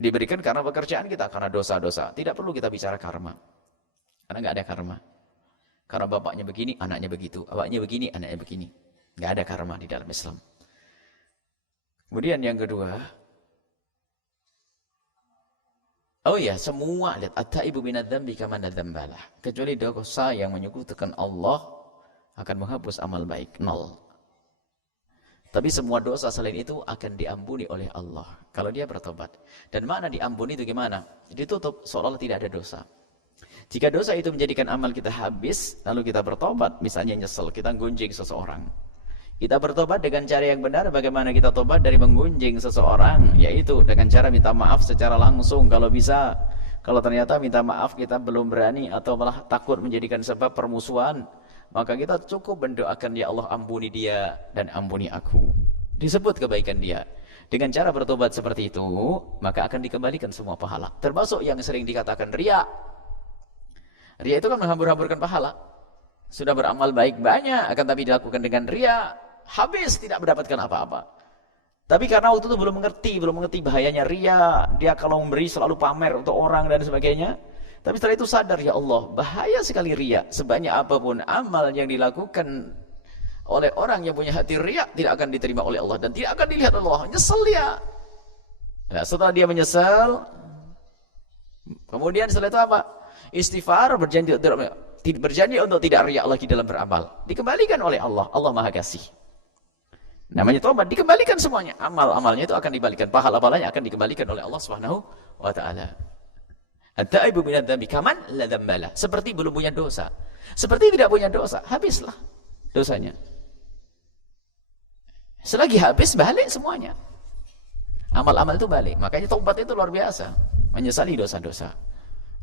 diberikan karena pekerjaan kita, karena dosa-dosa. Tidak perlu kita bicara karma. Karena nggak ada karma. Karena bapaknya begini, anaknya begitu. Bapaknya begini, anaknya begini. Nggak ada karma di dalam Islam. Kemudian yang kedua, oh ya, semua lihat at-taibu minadz-dzambi kaman dzambalah. Kecuali dosa yang menyekutukan Allah akan menghapus amal baik, 0. Tapi semua dosa selain itu akan diampuni oleh Allah kalau dia bertobat. Dan mana diampuni itu gimana? Ditutup seolah-olah tidak ada dosa. Jika dosa itu menjadikan amal kita habis, lalu kita bertobat, misalnya nyesel, kita gunjing seseorang. Kita bertobat dengan cara yang benar. Bagaimana kita tobat dari menggunjing seseorang? Yaitu dengan cara minta maaf secara langsung kalau bisa. Kalau ternyata minta maaf kita belum berani atau malah takut menjadikan sebab permusuhan, maka kita cukup mendoakan, ya Allah ampuni dia dan ampuni aku. Disebut kebaikan dia. Dengan cara bertobat seperti itu, maka akan dikembalikan semua pahala. Termasuk yang sering dikatakan riya. Ria itu kan menghambur-hamburkan pahala. Sudah beramal baik banyak, akan tapi dilakukan dengan ria, habis tidak mendapatkan apa-apa. Tapi karena waktu itu belum mengerti bahayanya ria, dia kalau memberi selalu pamer untuk orang dan sebagainya. Tapi setelah itu sadar, ya Allah, bahaya sekali ria. Sebanyak apapun amal yang dilakukan oleh orang yang punya hati ria, tidak akan diterima oleh Allah dan tidak akan dilihat Allah. Nyesel dia. Nah, setelah dia menyesal, kemudian setelah itu apa? Istighfar, berjanji untuk tidak riak lagi dalam beramal. Dikembalikan oleh Allah. Allah Maha Kasih. Namanya tobat, dikembalikan semuanya. Amal-amalnya itu akan dikembalikan, pahala-pahalanya akan dikembalikan oleh Allah Subhanahu wa taala. At-taibu minadz dzambi kaman la dzambala. Seperti belum punya dosa. Seperti tidak punya dosa, habislah dosanya. Selagi habis balik semuanya. Amal-amal itu balik. Makanya tobat itu luar biasa, menyesali dosa-dosa.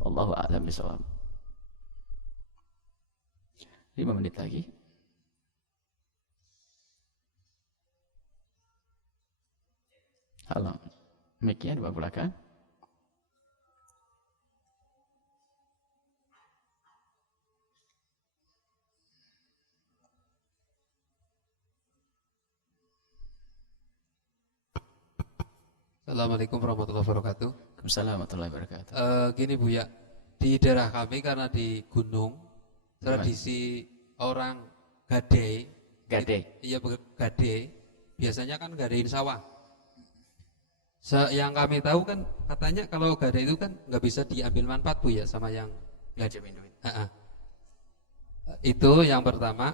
Wallahu a'lam bishawab. 5 menit lagi. Halo, mic-nya di belakang. Assalamualaikum warahmatullahi wabarakatuh. Waalaikumsalam warahmatullahi wabarakatuh. Gini Bu ya, di daerah kami karena di gunung, tradisi orang gade, iya gade, biasanya kan gadein sawah. Yang kami tahu kan katanya kalau gade itu kan nggak bisa diambil manfaat Bu ya sama yang Ngajamin duit. Itu yang pertama.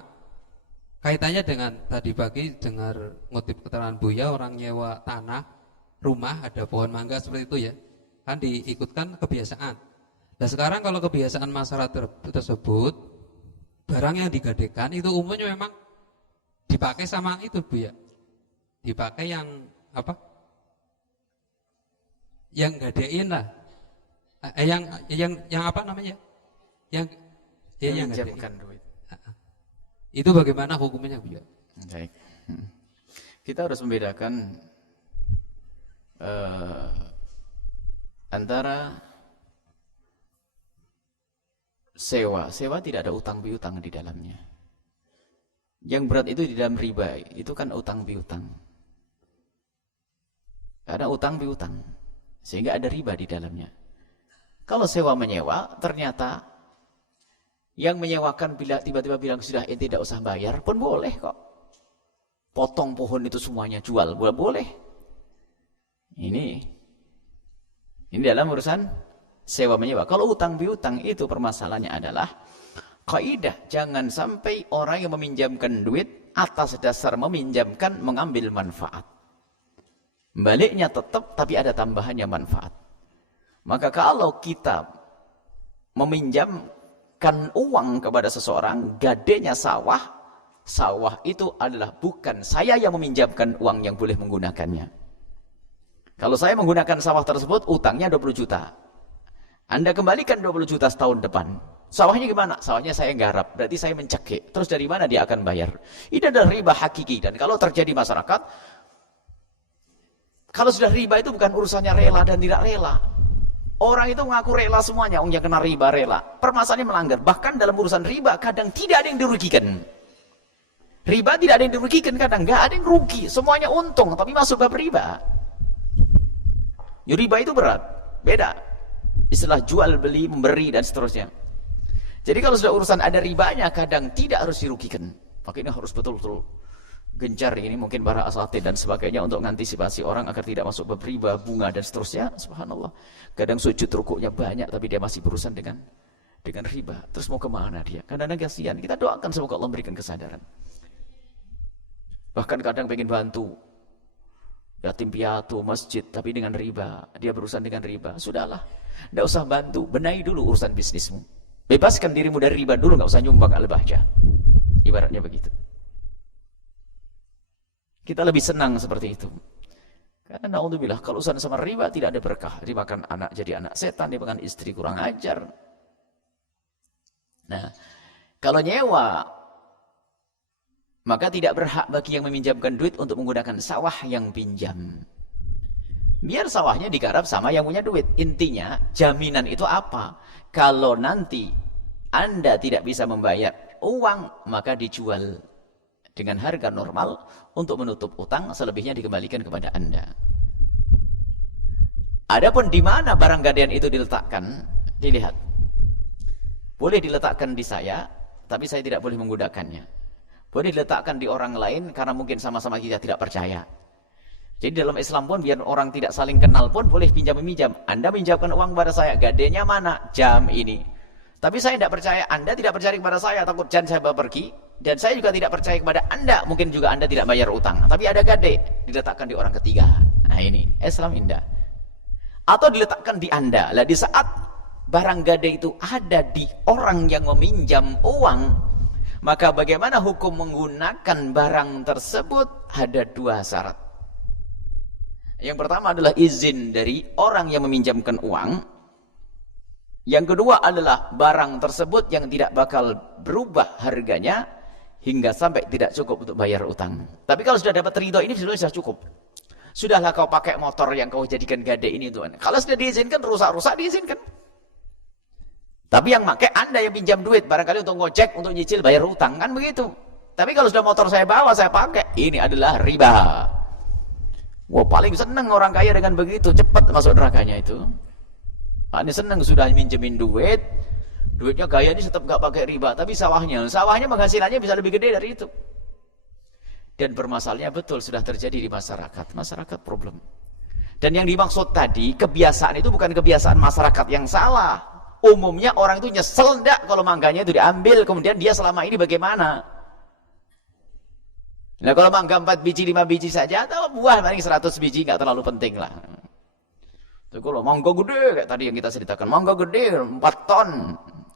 Kaitannya dengan tadi pagi dengar ngutip keterangan Buya, orang nyewa tanah rumah ada pohon mangga seperti itu ya, kan diikutkan kebiasaan. Nah sekarang kalau kebiasaan masyarakat tersebut, barang yang digadekan itu umumnya memang dipakai sama itu Bu ya, dipakai yang apa, yang gadein lah, yang apa namanya, yang menjamkan duit. Itu bagaimana hukumnya Bu ya? Baik. Kita harus membedakan antara sewa tidak ada utang piutang di dalamnya. Yang berat itu di dalam riba, itu kan utang piutang. Karena utang piutang, sehingga ada riba di dalamnya. Kalau sewa menyewa, ternyata yang menyewakan bila tiba-tiba bilang sudah tidak usah bayar pun boleh kok. Potong pohon itu semuanya jual, boleh. Ini dalam urusan sewa menyewa. Kalau utang piutang itu permasalahannya adalah kaidah jangan sampai orang yang meminjamkan duit atas dasar meminjamkan mengambil manfaat. Baliknya tetap tapi ada tambahannya manfaat. Maka kalau kita meminjamkan uang kepada seseorang, gadenya sawah itu adalah bukan saya yang meminjamkan uang yang boleh menggunakannya. Kalau saya menggunakan sawah tersebut, utangnya 20 juta. Anda kembalikan 20 juta setahun depan. Sawahnya gimana? Sawahnya saya garap, berarti saya mencekik. Terus dari mana dia akan bayar? Ini adalah riba hakiki. Dan kalau terjadi masyarakat, kalau sudah riba itu bukan urusannya rela dan tidak rela. Orang itu mengaku rela semuanya, yang kena riba rela. Permasalahannya melanggar. Bahkan dalam urusan riba, kadang tidak ada yang dirugikan. Riba tidak ada yang dirugikan, kadang nggak ada yang rugi. Semuanya untung, tapi masuk bab riba. Riba itu berat, beda. Istilah jual beli, memberi dan seterusnya. Jadi kalau sudah urusan ada ribanya, kadang tidak harus dirugikan. Maka ini harus betul-betul gencar ini mungkin para asatidz dan sebagainya untuk mengantisipasi orang agar tidak masuk bab riba, bunga dan seterusnya. Subhanallah. Kadang sujud rukuknya banyak tapi dia masih berurusan dengan riba. Terus mau kemana dia? Kadang-kadang kasihan. Kita doakan semoga Allah memberikan kesadaran. Bahkan kadang pengen bantu yatim piatu, masjid, tapi dengan riba. Dia berurusan dengan riba. Sudahlah, tidak usah bantu. Benahi dulu urusan bisnismu. Bebaskan dirimu dari riba dulu, nggak usah nyumbang al-bahjah. Ibaratnya begitu. Kita lebih senang seperti itu. Karena naudzubillah, kalau urusan sama riba tidak ada berkah. Dimakan anak jadi anak setan, dimakan istri kurang ajar. Nah, kalau nyewa, maka tidak berhak bagi yang meminjamkan duit untuk menggunakan sawah yang pinjam. Biar sawahnya digarap sama yang punya duit. Intinya, jaminan itu apa? Kalau nanti Anda tidak bisa membayar uang, maka dijual dengan harga normal untuk menutup utang, selebihnya dikembalikan kepada Anda. Adapun di mana barang gadaian itu diletakkan, dilihat. Boleh diletakkan di saya, tapi saya tidak boleh menggunakannya. Boleh diletakkan di orang lain karena mungkin sama-sama kita tidak percaya. Jadi dalam Islam pun biar orang tidak saling kenal pun boleh pinjam-meminjam. Anda pinjamkan uang kepada saya, gadainya mana? Jam ini. Tapi saya tidak percaya, Anda tidak percaya kepada saya, takut jam saya bawa pergi. Dan saya juga tidak percaya kepada Anda, mungkin juga Anda tidak bayar utang. Tapi ada gadai, diletakkan di orang ketiga. Nah ini, Islam indah. Atau diletakkan di Anda. Lah di saat barang gadai itu ada di orang yang meminjam uang, maka bagaimana hukum menggunakan barang tersebut? Ada dua syarat. Yang pertama adalah izin dari orang yang meminjamkan uang. Yang kedua adalah barang tersebut yang tidak bakal berubah harganya hingga sampai tidak cukup untuk bayar utang. Tapi kalau sudah dapat ridho ini sudah cukup. Sudahlah kau pakai motor yang kau jadikan gadai ini tuan. Kalau sudah diizinkan, rusak-rusak diizinkan. Tapi yang pakai Anda yang pinjam duit, barangkali untuk ngojek, untuk nyicil, bayar utang, kan begitu. Tapi kalau sudah motor saya bawa, saya pakai, ini adalah riba. Wah, paling senang orang kaya dengan begitu, cepat masuk nerakanya itu. Ini senang sudah minjemin duit, duitnya gaya ini tetap gak pakai riba, tapi sawahnya penghasilannya bisa lebih gede dari itu. Dan bermasalahnya betul sudah terjadi di masyarakat problem. Dan yang dimaksud tadi, kebiasaan itu bukan kebiasaan masyarakat yang salah. Umumnya orang itu nyesel enggak kalau mangganya itu diambil, kemudian dia selama ini bagaimana? Nah kalau mangga 4 biji, 5 biji saja, atau buah paling 100 biji, nggak terlalu penting lah. Tapi kalau mangga gede, kayak tadi yang kita ceritakan, mangga gede, 4 ton.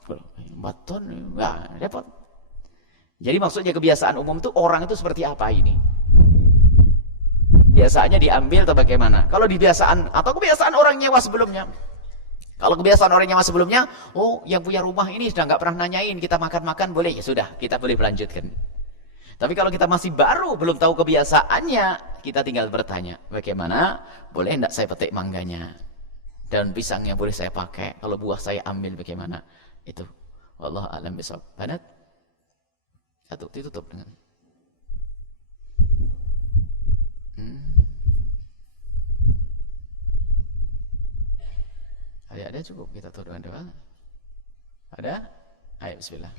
4 ton, nggak dapat. Jadi maksudnya kebiasaan umum itu orang itu seperti apa ini? Biasanya diambil atau bagaimana? Kalau kebiasaan orang nyewa sebelumnya. Kalau kebiasaan orang nyewa sebelumnya, oh yang punya rumah ini sudah nggak pernah nanyain, kita makan-makan boleh, ya sudah, kita boleh melanjutkan. Tapi kalau kita masih baru, belum tahu kebiasaannya, kita tinggal bertanya, bagaimana? Boleh enggak saya petik mangganya? Dan pisangnya boleh saya pakai, kalau buah saya ambil bagaimana? Itu. Wallahu a'lam bishawab. Banat? Satu, ditutup dengan. Ada cukup, kita tutup dengan doa. Ada? Ayo, bismillah.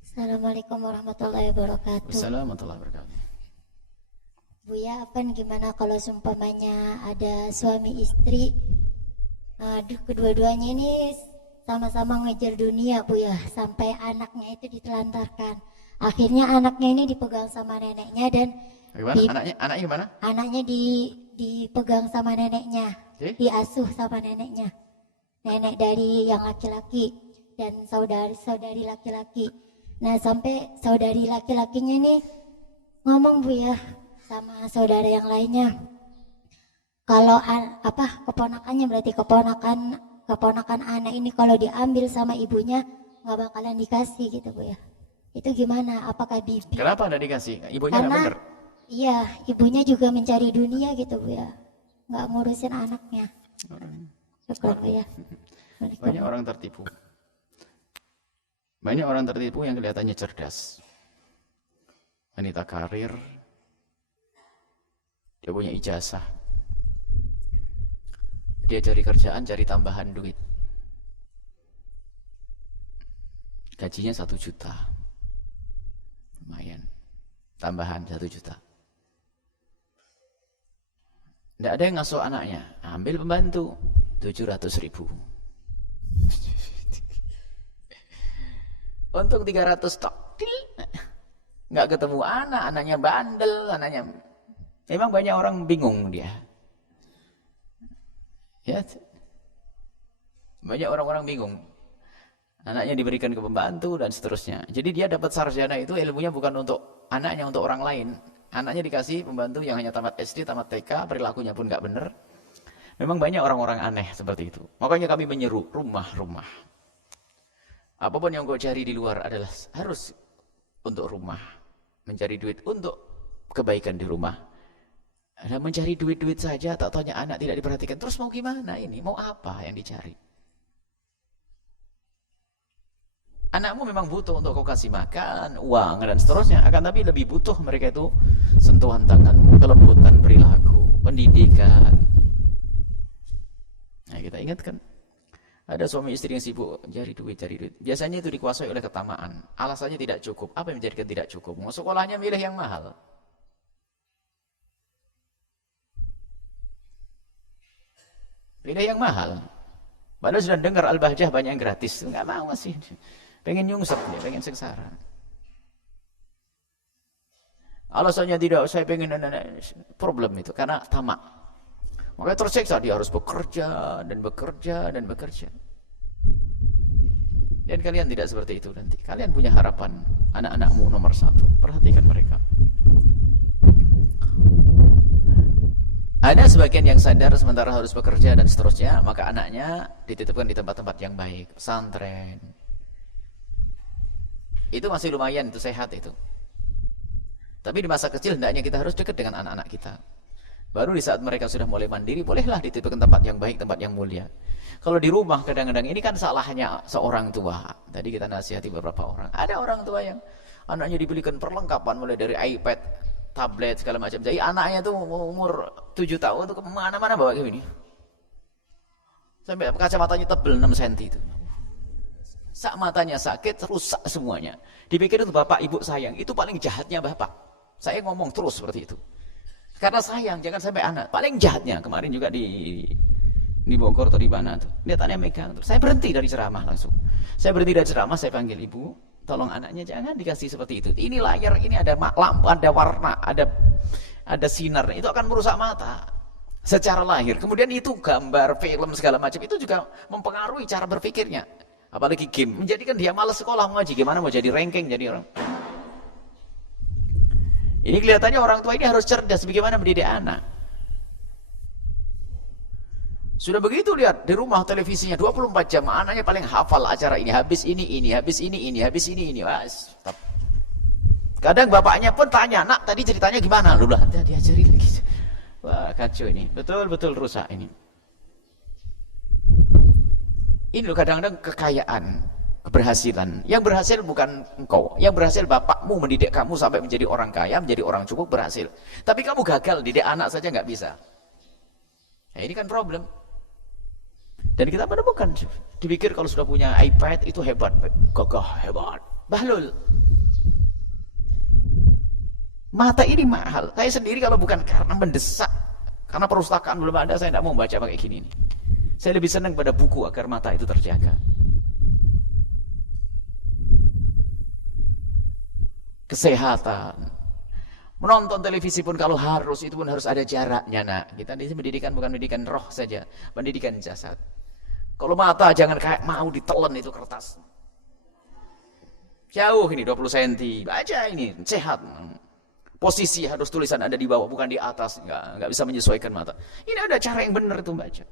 Assalamualaikum warahmatullahi wabarakatuh. Assalamualaikum warahmatullahi wabarakatuh. Buya, gimana kalau seumpamanya ada suami istri, kedua-duanya ini sama-sama ngejar dunia, Buya, sampai anaknya itu ditelantarkan. Akhirnya anaknya ini dipegang sama neneknya dan Anaknya gimana? Anaknya dipegang sama neneknya, diasuh sama neneknya. Nenek dari yang laki-laki dan saudari laki-laki. Nah sampai saudari laki-lakinya ini ngomong, Buya, sama saudara yang lainnya, kalau keponakannya, berarti keponakan anak ini kalau diambil sama ibunya nggak bakalan dikasih gitu, Buya. Itu gimana? Apakah bibi? Kenapa ada dikasih? Ibunya nggak bener? Iya, ibunya juga mencari dunia gitu, Buya, nggak ngurusin anaknya. Syukur, Buya. Banyak orang tertipu. Banyak orang tertipu yang kelihatannya cerdas. Wanita karir, dia punya ijazah, dia cari kerjaan, cari tambahan duit, gajinya 1 juta, lumayan, tambahan 1 juta. Tidak ada yang ngasuh anaknya, ambil pembantu 700.000. Untuk 300 tok, nggak ketemu anaknya bandel, anaknya. Memang banyak orang bingung dia. Ya, banyak orang-orang bingung. Anaknya diberikan ke pembantu dan seterusnya. Jadi dia dapat sarjana itu ilmunya bukan untuk anaknya, untuk orang lain. Anaknya dikasih pembantu yang hanya tamat SD, tamat TK, perilakunya pun nggak benar. Memang banyak orang-orang aneh seperti itu. Makanya kami menyeru rumah-rumah. Apapun yang kau cari di luar adalah harus untuk rumah. Mencari duit untuk kebaikan di rumah. Dan mencari duit-duit saja, tak taunya anak tidak diperhatikan. Terus mau gimana ini? Mau apa yang dicari? Anakmu memang butuh untuk kau kasih makan, uang, dan seterusnya. Akan tapi lebih butuh mereka itu sentuhan tanganmu, kelembutan perilaku, pendidikan. Nah, kita ingatkan. Ada suami istri yang sibuk cari duit. Biasanya itu dikuasai oleh ketamaan. Alasannya tidak cukup. Apa yang menjadikan tidak cukup? Mau sekolahnya milih yang mahal. Pilih yang mahal. Padahal sudah dengar Al-Bahjah banyak yang gratis. Enggak mau sih. Pengen nyungsep dia, pengen sengsara. Alasannya tidak, saya pengen problem itu karena tamak. Makanya tersiksa, dia harus bekerja dan bekerja dan bekerja. Dan kalian tidak seperti itu nanti. Kalian punya harapan, anak-anakmu nomor satu. Perhatikan mereka. Ada sebagian yang sadar sementara harus bekerja dan seterusnya, maka anaknya dititipkan di tempat-tempat yang baik, pesantren. Itu masih lumayan, itu sehat itu. Tapi di masa kecil hendaknya kita harus dekat dengan anak-anak kita. Baru di saat mereka sudah mulai mandiri, bolehlah dititipkan tempat yang baik, tempat yang mulia. Kalau di rumah kadang-kadang ini kan salahnya seorang tua. Tadi kita nasihati beberapa orang. Ada orang tua yang anaknya dibelikan perlengkapan mulai dari iPad, tablet, segala macam. Jadi anaknya tuh umur 7 tahun tuh kemana-mana bawa kayak gini. Sampai kacamatanya tebel 6 cm itu. Sak matanya sakit, rusak semuanya. Dipikir itu bapak ibu sayang. Itu paling jahatnya bapak. Saya ngomong terus seperti itu. Karena sayang, jangan sampai anak. Paling jahatnya, kemarin juga di Bogor atau di mana tuh. Dia tanya megang terus. Saya berhenti dari ceramah langsung. Saya berhenti dari ceramah, saya panggil ibu. Tolong anaknya jangan dikasih seperti itu. Ini layar, ini ada lampu, ada warna, ada sinar. Itu akan merusak mata. Secara lahir. Kemudian itu gambar, film, segala macam. Itu juga mempengaruhi cara berpikirnya. Apalagi game. Menjadikan dia malas sekolah mengaji. Gimana mau jadi ranking, jadi orang. Ini kelihatannya orang tua ini harus cerdas bagaimana mendidik anak. Sudah begitu lihat di rumah televisinya 24 jam, anaknya paling hafal acara ini, habis ini, habis ini, habis ini. Kadang bapaknya pun tanya, "Nak, tadi ceritanya gimana?" Lu lah, diajari lagi. Wah, kacau ini. Betul-betul rusak ini. Ini loh kadang-kadang kekayaan, keberhasilan. Yang berhasil bukan engkau. Yang berhasil bapakmu mendidik kamu sampai menjadi orang kaya, menjadi orang cukup, berhasil. Tapi kamu gagal, didik anak saja nggak bisa. Nah, ini kan problem. Dan kita menemukan, dipikir kalau sudah punya iPad itu hebat, gagah, hebat. Bahlul. Mata ini mahal. Saya sendiri kalau bukan karena mendesak, karena perpustakaan belum ada, saya tidak mau baca pakai gini nih. Saya lebih senang pada buku agar mata itu terjaga. Kesehatan. Menonton televisi pun kalau harus, itu pun harus ada jaraknya, nak. Kita di sini pendidikan bukan pendidikan roh saja, pendidikan jasad. Kalau mata jangan kayak mau ditelan itu kertas. Jauh ini 20 cm, baca ini, sehat. Posisi harus tulisan ada di bawah, bukan di atas, nggak bisa menyesuaikan mata. Ini ada cara yang benar itu baca.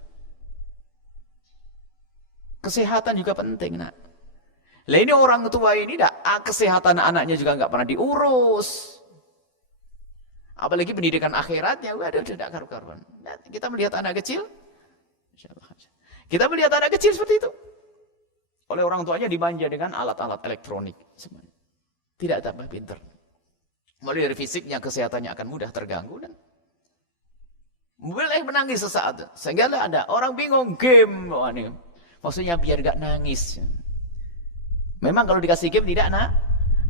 Kesehatan juga penting, nak. Lah ini orang tua ini kesehatan anaknya juga nggak pernah diurus. Apalagi pendidikan akhiratnya, waduh, tidak karu-karuan. Kita melihat anak kecil, kita melihat anak kecil seperti itu. Oleh orang tuanya dimanja dengan alat-alat elektronik. Semuanya. Tidak tambah pintar. Mulai dari fisiknya, kesehatannya akan mudah terganggu. Dan boleh menangis sesaat. Sehingga ada orang bingung game. Wah, ini. Maksudnya biar gak nangis. Memang kalau dikasih game tidak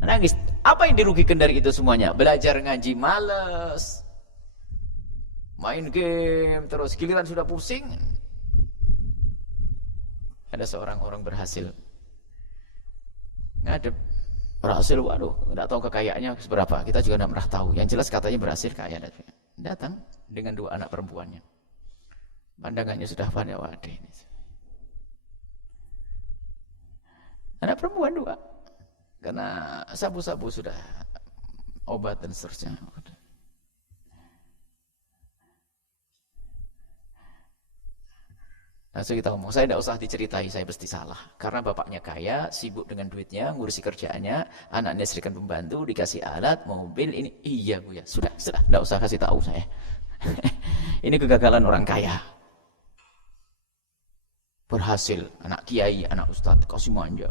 nangis. Apa yang dirugikan dari itu semuanya? Belajar ngaji males. Main game. Terus giliran sudah pusing. Ada seorang orang berhasil ngadep, berhasil, waduh, tidak tahu kekayaannya seberapa, kita juga tidak pernah tahu. Yang jelas katanya berhasil kaya. Datang dengan 2 anak perempuannya, pandangannya sudah pada wadah ini. Anak perempuan 2, karena sabu-sabu sudah obat dan seterusnya. Langsung kita ngomong, saya tidak usah diceritai, saya pasti salah. Karena bapaknya kaya, sibuk dengan duitnya, ngurusi kerjaannya, anaknya serikan pembantu, dikasih alat, mobil, ini. Iya Bu ya, sudah, tidak usah kasih tahu saya. Ini kegagalan orang kaya. Berhasil, anak kiai, anak ustadz, kasih manja.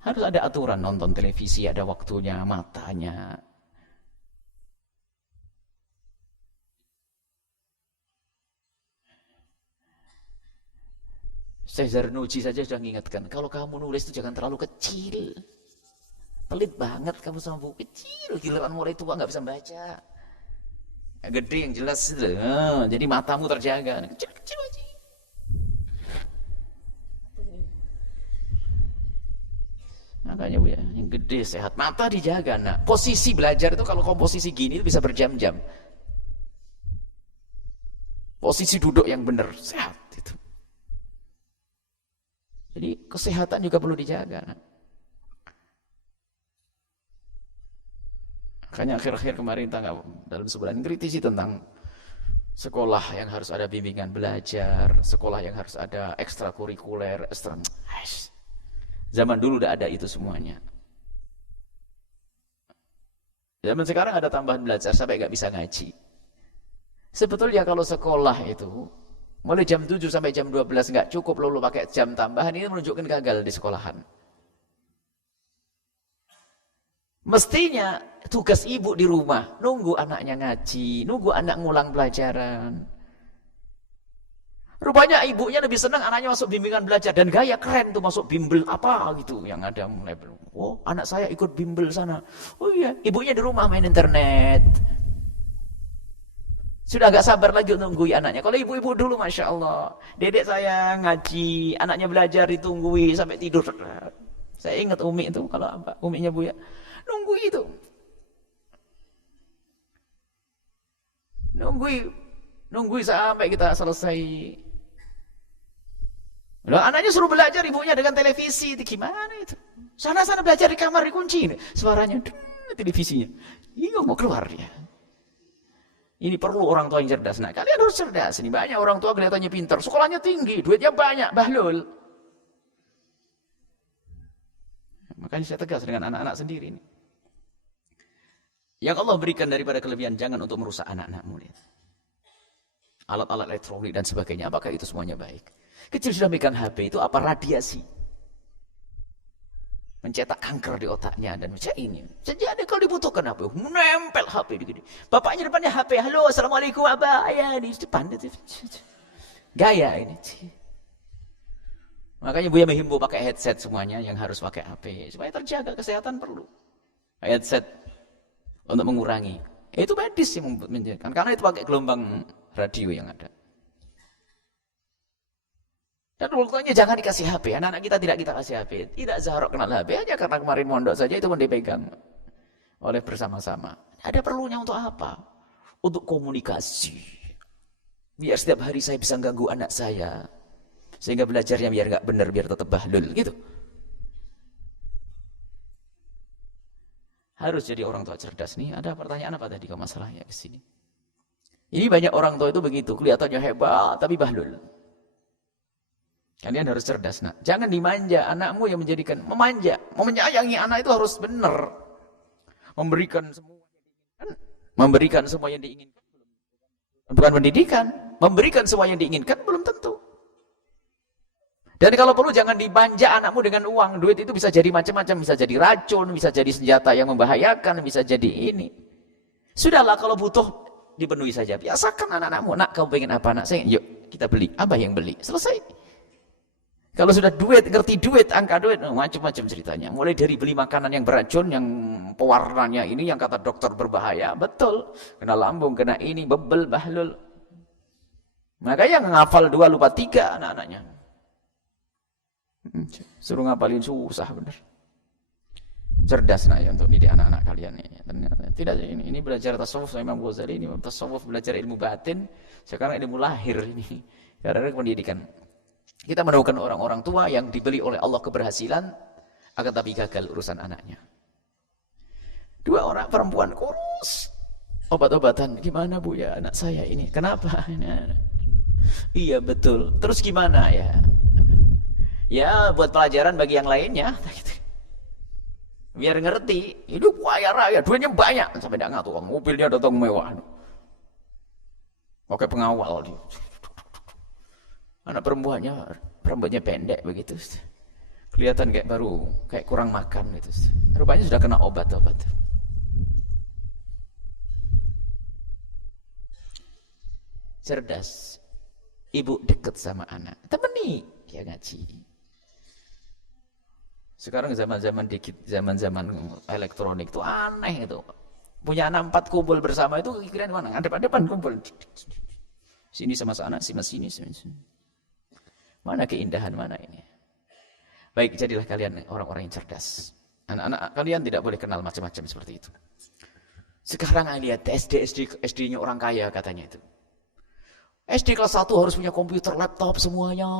Harus ada aturan, nonton televisi ada waktunya, matanya. Syekh Zarnuji saja sudah mengingatkan, kalau kamu nulis itu jangan terlalu kecil. Pelit banget kamu sama buku kecil, giliran mulai tua nggak bisa baca. Yang gede yang jelas itu, jadi matamu terjaga. Kecil-kecil aja. Makanya Bu ya, yang gede sehat, mata dijaga. Nah, posisi belajar itu kalau komposisi gini itu bisa berjam-jam. Posisi duduk yang benar, sehat itu. Jadi kesehatan juga perlu dijaga. Makanya akhir-akhir kemarin dalam sebulan kritisi tentang sekolah yang harus ada bimbingan belajar, sekolah yang harus ada ekstrakurikuler, zaman dulu udah ada itu semuanya. Zaman sekarang ada tambahan belajar sampai nggak bisa ngaji. Sebetulnya kalau sekolah itu mulai jam 7 sampai jam 12 nggak cukup lalu pakai jam tambahan, ini menunjukkan gagal di sekolahan. Mestinya tugas ibu di rumah nunggu anaknya ngaji, nunggu anak ngulang pelajaran. Rupanya ibunya lebih senang anaknya masuk bimbingan belajar, dan gaya keren tuh masuk bimbel apa gitu yang ada mulai. Oh, anak saya ikut bimbel sana. Oh iya, ibunya di rumah main internet. Sudah agak sabar lagi untuk nunggui anaknya. Kalau ibu-ibu dulu Masya Allah, dedek saya ngaji, anaknya belajar ditunggui sampai tidur. Saya ingat Umi itu, kalau apa, Uminya Buya nunggui itu. Nunggui sampai kita selesai. Loh, anaknya suruh belajar, ibunya dengan televisi, itu gimana itu? Sana-sana belajar di kamar dikunci, suaranya televisinya. Iya mau keluar ya. Ini perlu orang tua yang cerdas. Nah, kalian harus cerdas. Ini banyak orang tua kelihatannya pintar, sekolahnya tinggi, duitnya banyak, bahlul. Makanya saya tegas dengan anak-anak sendiri ini. Yang Allah berikan daripada kelebihan, jangan untuk merusak anak-anakmu. Alat-alat elektronik dan sebagainya, apakah itu semuanya baik? Kecil sudah megang HP, itu apa? Radiasi. Mencetak kanker di otaknya dan macam ini. Jadi kalau dibutuhkan HP, menempel HP begini. Bapaknya depannya HP, halo, assalamualaikum abah, ayah, di depan. Gaya ini. Makanya Buya menghimbau pakai headset semuanya yang harus pakai HP. Supaya terjaga kesehatan perlu. Headset untuk mengurangi. Itu medis yang menjadikan. Karena itu pakai gelombang radio yang ada. Dan waktunya jangan dikasih HP. Anak-anak kita tidak kita kasih HP. Tidak Zahra kenal HP aja karena kemarin mondok saja itu pun dipegang oleh bersama-sama. Ada perlunya untuk apa? Untuk komunikasi. Biar setiap hari saya bisa ganggu anak saya. Sehingga belajarnya biar nggak benar, biar tetap bahlul gitu. Harus jadi orang tua cerdas nih. Ada pertanyaan apa tadi kalau masalahnya ke sini? Ini banyak orang tua itu begitu, kelihatannya hebat tapi bahlul. Kalian harus cerdas, nak. Jangan dimanja, anakmu yang menjadikan memanja, menyayangi anak itu harus benar. Memberikan semua yang diinginkan. Bukan pendidikan, memberikan semua yang diinginkan belum tentu. Dan kalau perlu jangan dimanja anakmu dengan uang. Duit itu bisa jadi macam-macam, bisa jadi racun, bisa jadi senjata yang membahayakan, bisa jadi ini. Sudahlah kalau butuh dipenuhi saja. Biasakan anak-anakmu, nak kamu pengen apa nak saya? Yuk kita beli, apa yang beli? Selesai. Kalau sudah duit, ngerti duit, angka duit, macam-macam ceritanya. Mulai dari beli makanan yang beracun, yang pewarnanya ini, yang kata dokter berbahaya, betul. Kena lambung, kena ini, bebel, bahlul. Makanya ngafal 2 lupa 3 anak-anaknya. Suruh ngapalin susah bener. Cerdas nah ya untuk didik anak-anak kalian ini. Tidak ini belajar tasawuf sama Imam Ghazali, ini tasawuf belajar ilmu batin, sekarang ilmu lahir ini. Karena pendidikan. Kita menemukan orang-orang tua yang diberi oleh Allah keberhasilan, akan tapi gagal urusan anaknya. 2 orang perempuan kurus, obat-obatan, gimana Bu ya anak saya ini, kenapa? Iya betul, terus gimana ya? Ya buat pelajaran bagi yang lainnya, biar ngerti, hidup kaya raya, duitnya banyak, sampai tidak ngatur, mobilnya datang mewah, pakai pengawal dia. Anak perempuannya pendek begitu, kelihatan kayak baru, kayak kurang makan gitu. Rupanya sudah kena obat-obat. Cerdas. Ibu deket sama anak, temani dia ngaji. Sekarang zaman-zaman dikit, zaman-zaman elektronik itu aneh itu. Punya anak 4 kumpul bersama itu kira-kira mana? Depan-depan kumpul. Sini sama anak, sini. Mana keindahan mana ini? Baik, jadilah kalian orang-orang yang cerdas. Anak-anak kalian tidak boleh kenal macam-macam seperti itu. Sekarang lihat SD-nya orang kaya katanya itu. SD kelas 1 harus punya komputer, laptop semuanya.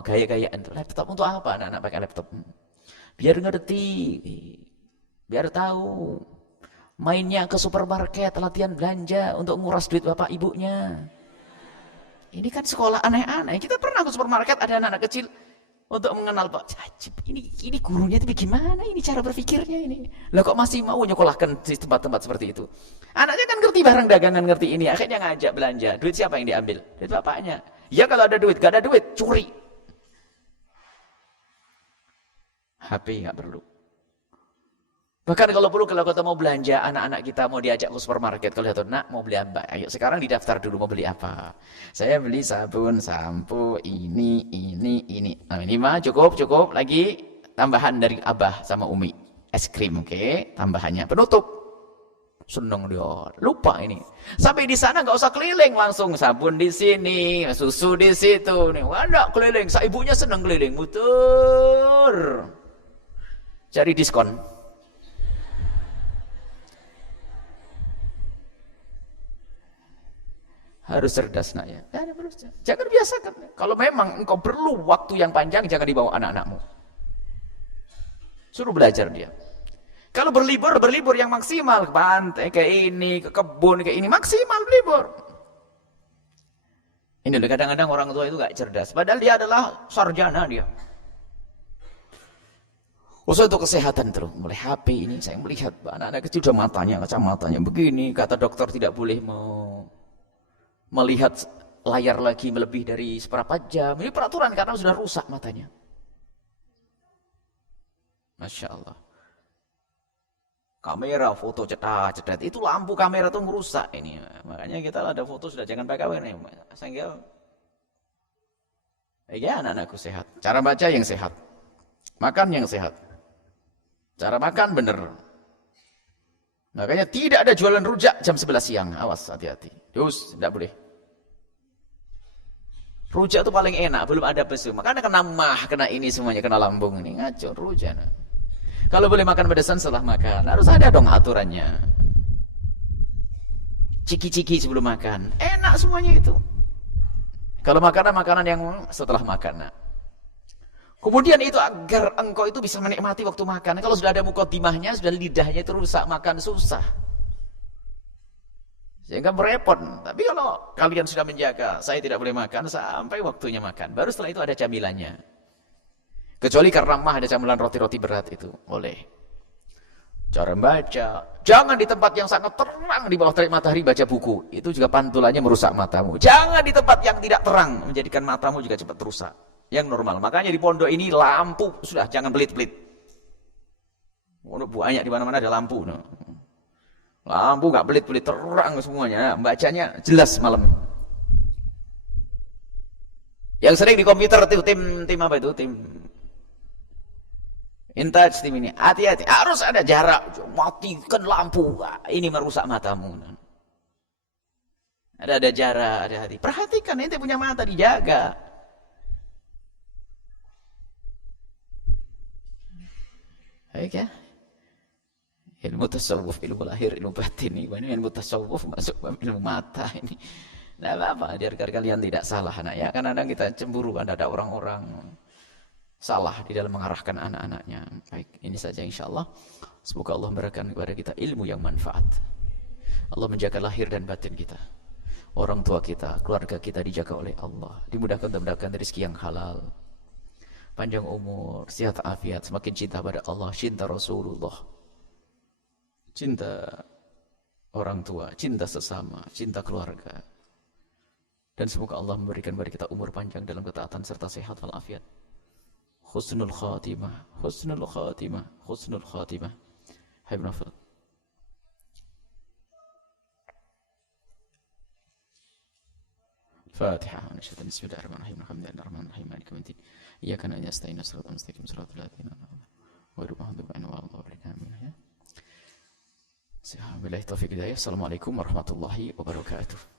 Gaya-gayaan tuh. Laptop untuk apa anak-anak pakai laptop? Biar ngerti. Biar tahu. Mainnya ke supermarket, latihan belanja untuk nguras duit bapak ibunya. Ini kan sekolah aneh-aneh. Kita pernah ke supermarket, ada anak-anak kecil untuk mengenal Pak Cacip. Ini gurunya itu bagaimana ini cara berpikirnya ini? Lah kok masih mau nyekolahkan di tempat-tempat seperti itu? Anaknya kan ngerti barang dagangan, ngerti ini, akhirnya ngajak belanja. Duit siapa yang diambil? Duit bapaknya. Ya kalau ada duit, gak ada duit, curi. HP nggak perlu. Bahkan kalau perlu, kalau kita mau belanja, anak-anak kita mau diajak ke supermarket, kalau lihat, nak mau beli apa? Ayo sekarang didaftar dulu mau beli apa. Saya beli sabun, sampo, ini. Nah, ini mah cukup. Lagi tambahan dari Abah sama Umi. Es krim, oke? Tambahannya penutup. Seneng dia, lupa ini. Sampai di sana nggak usah keliling, langsung sabun di sini, susu di situ. Nih, wadah keliling, ibunya seneng keliling, muter. Cari diskon. Harus cerdas nak ya. Jangan biasakan. Kalau memang engkau perlu waktu yang panjang, jangan dibawa anak-anakmu. Suruh belajar dia. Kalau berlibur yang maksimal ke pantai, ke ini, ke kebun, ke ini, maksimal berlibur. Ini loh, kadang-kadang orang tua itu gak cerdas. Padahal dia adalah sarjana dia. Khusus untuk kesehatan terus. Mulai HP ini saya melihat anak-anak kecil sudah kacamatanya begini. Kata dokter tidak boleh melihat layar lagi melebih dari seberapa jam. Ini peraturan karena sudah rusak matanya. Masya Allah. Kamera, foto cetat. Itu lampu kamera itu merusak ini. Makanya kita ada foto sudah jangan pakai ini. Sehingga ya anak-anakku sehat. Cara baca yang sehat. Makan yang sehat. Cara makan benar. Makanya tidak ada jualan rujak jam 11 siang. Awas, hati-hati. Terus, tidak boleh. Rujak itu paling enak, belum ada pesu. Makanya kena mah, kena ini semuanya, kena lambung ini. Ngaco, rujak. Kalau boleh makan pedesan setelah makan, harus ada dong aturannya. Ciki-ciki sebelum makan. Enak semuanya itu. Kalau makanan yang setelah makan. Kemudian itu agar engkau itu bisa menikmati waktu makan. Kalau sudah ada mukotimahnya, sudah lidahnya itu rusak, makan susah. Sehingga merepot. Tapi kalau kalian sudah menjaga, saya tidak boleh makan sampai waktunya makan. Baru setelah itu ada camilannya. Kecuali karena mah ada camilan roti-roti berat itu. Boleh. Cara membaca. Jangan di tempat yang sangat terang di bawah terik matahari baca buku. Itu juga pantulannya merusak matamu. Jangan di tempat yang tidak terang. Menjadikan matamu juga cepat rusak. Yang normal. Makanya di pondok ini lampu. Sudah, jangan belit-belit. Banyak di mana-mana ada lampu. Lampu nggak belit-belit, terang semuanya. Bacanya jelas malam. Yang sering di komputer itu tim apa itu? Tim InTouch tim ini. Hati-hati, harus ada jarak. Matikan lampu. Ini merusak matamu. Ada jarak, ada hati. Perhatikan, ente punya mata dijaga. Baik ya. Ilmu tasawuf, ilmu lahir, ilmu batin ini ilmu tasawuf masuk ilmu mata ini. Nah apa, biar kalian tidak salah anak ya. Karena kita cemburu kan ada orang-orang salah di dalam mengarahkan anak-anaknya. Baik, ini saja insyaallah. Semoga Allah memberikan kepada kita ilmu yang manfaat. Allah menjaga lahir dan batin kita. Orang tua kita, keluarga kita dijaga oleh Allah. Dimudahkan dan mendapatkan rezeki yang halal. Panjang umur, sehat afiat, semakin cinta pada Allah, cinta Rasulullah. Cinta orang tua, cinta sesama, cinta keluarga. Dan semoga Allah memberikan kepada kita umur panjang dalam ketaatan serta sehat walafiat. husnul khatimah, husnul khatimah, husnul khatimah. Hai Nafal. Fatihah. Bismillahirrahmanirrahim. Alhamdulillahirrahmanirrahim. Maliki yaumiddin. Iyyaka na'budu wa iyyaka nasta'in. Shiratal mustaqim. Shiratal ladzina an'amta 'alaihim ghairil maghdubi 'alaihim waladdallin. Amin ya. Billahi taufiq hidayah. Assalamualaikum warahmatullahi wabarakatuh.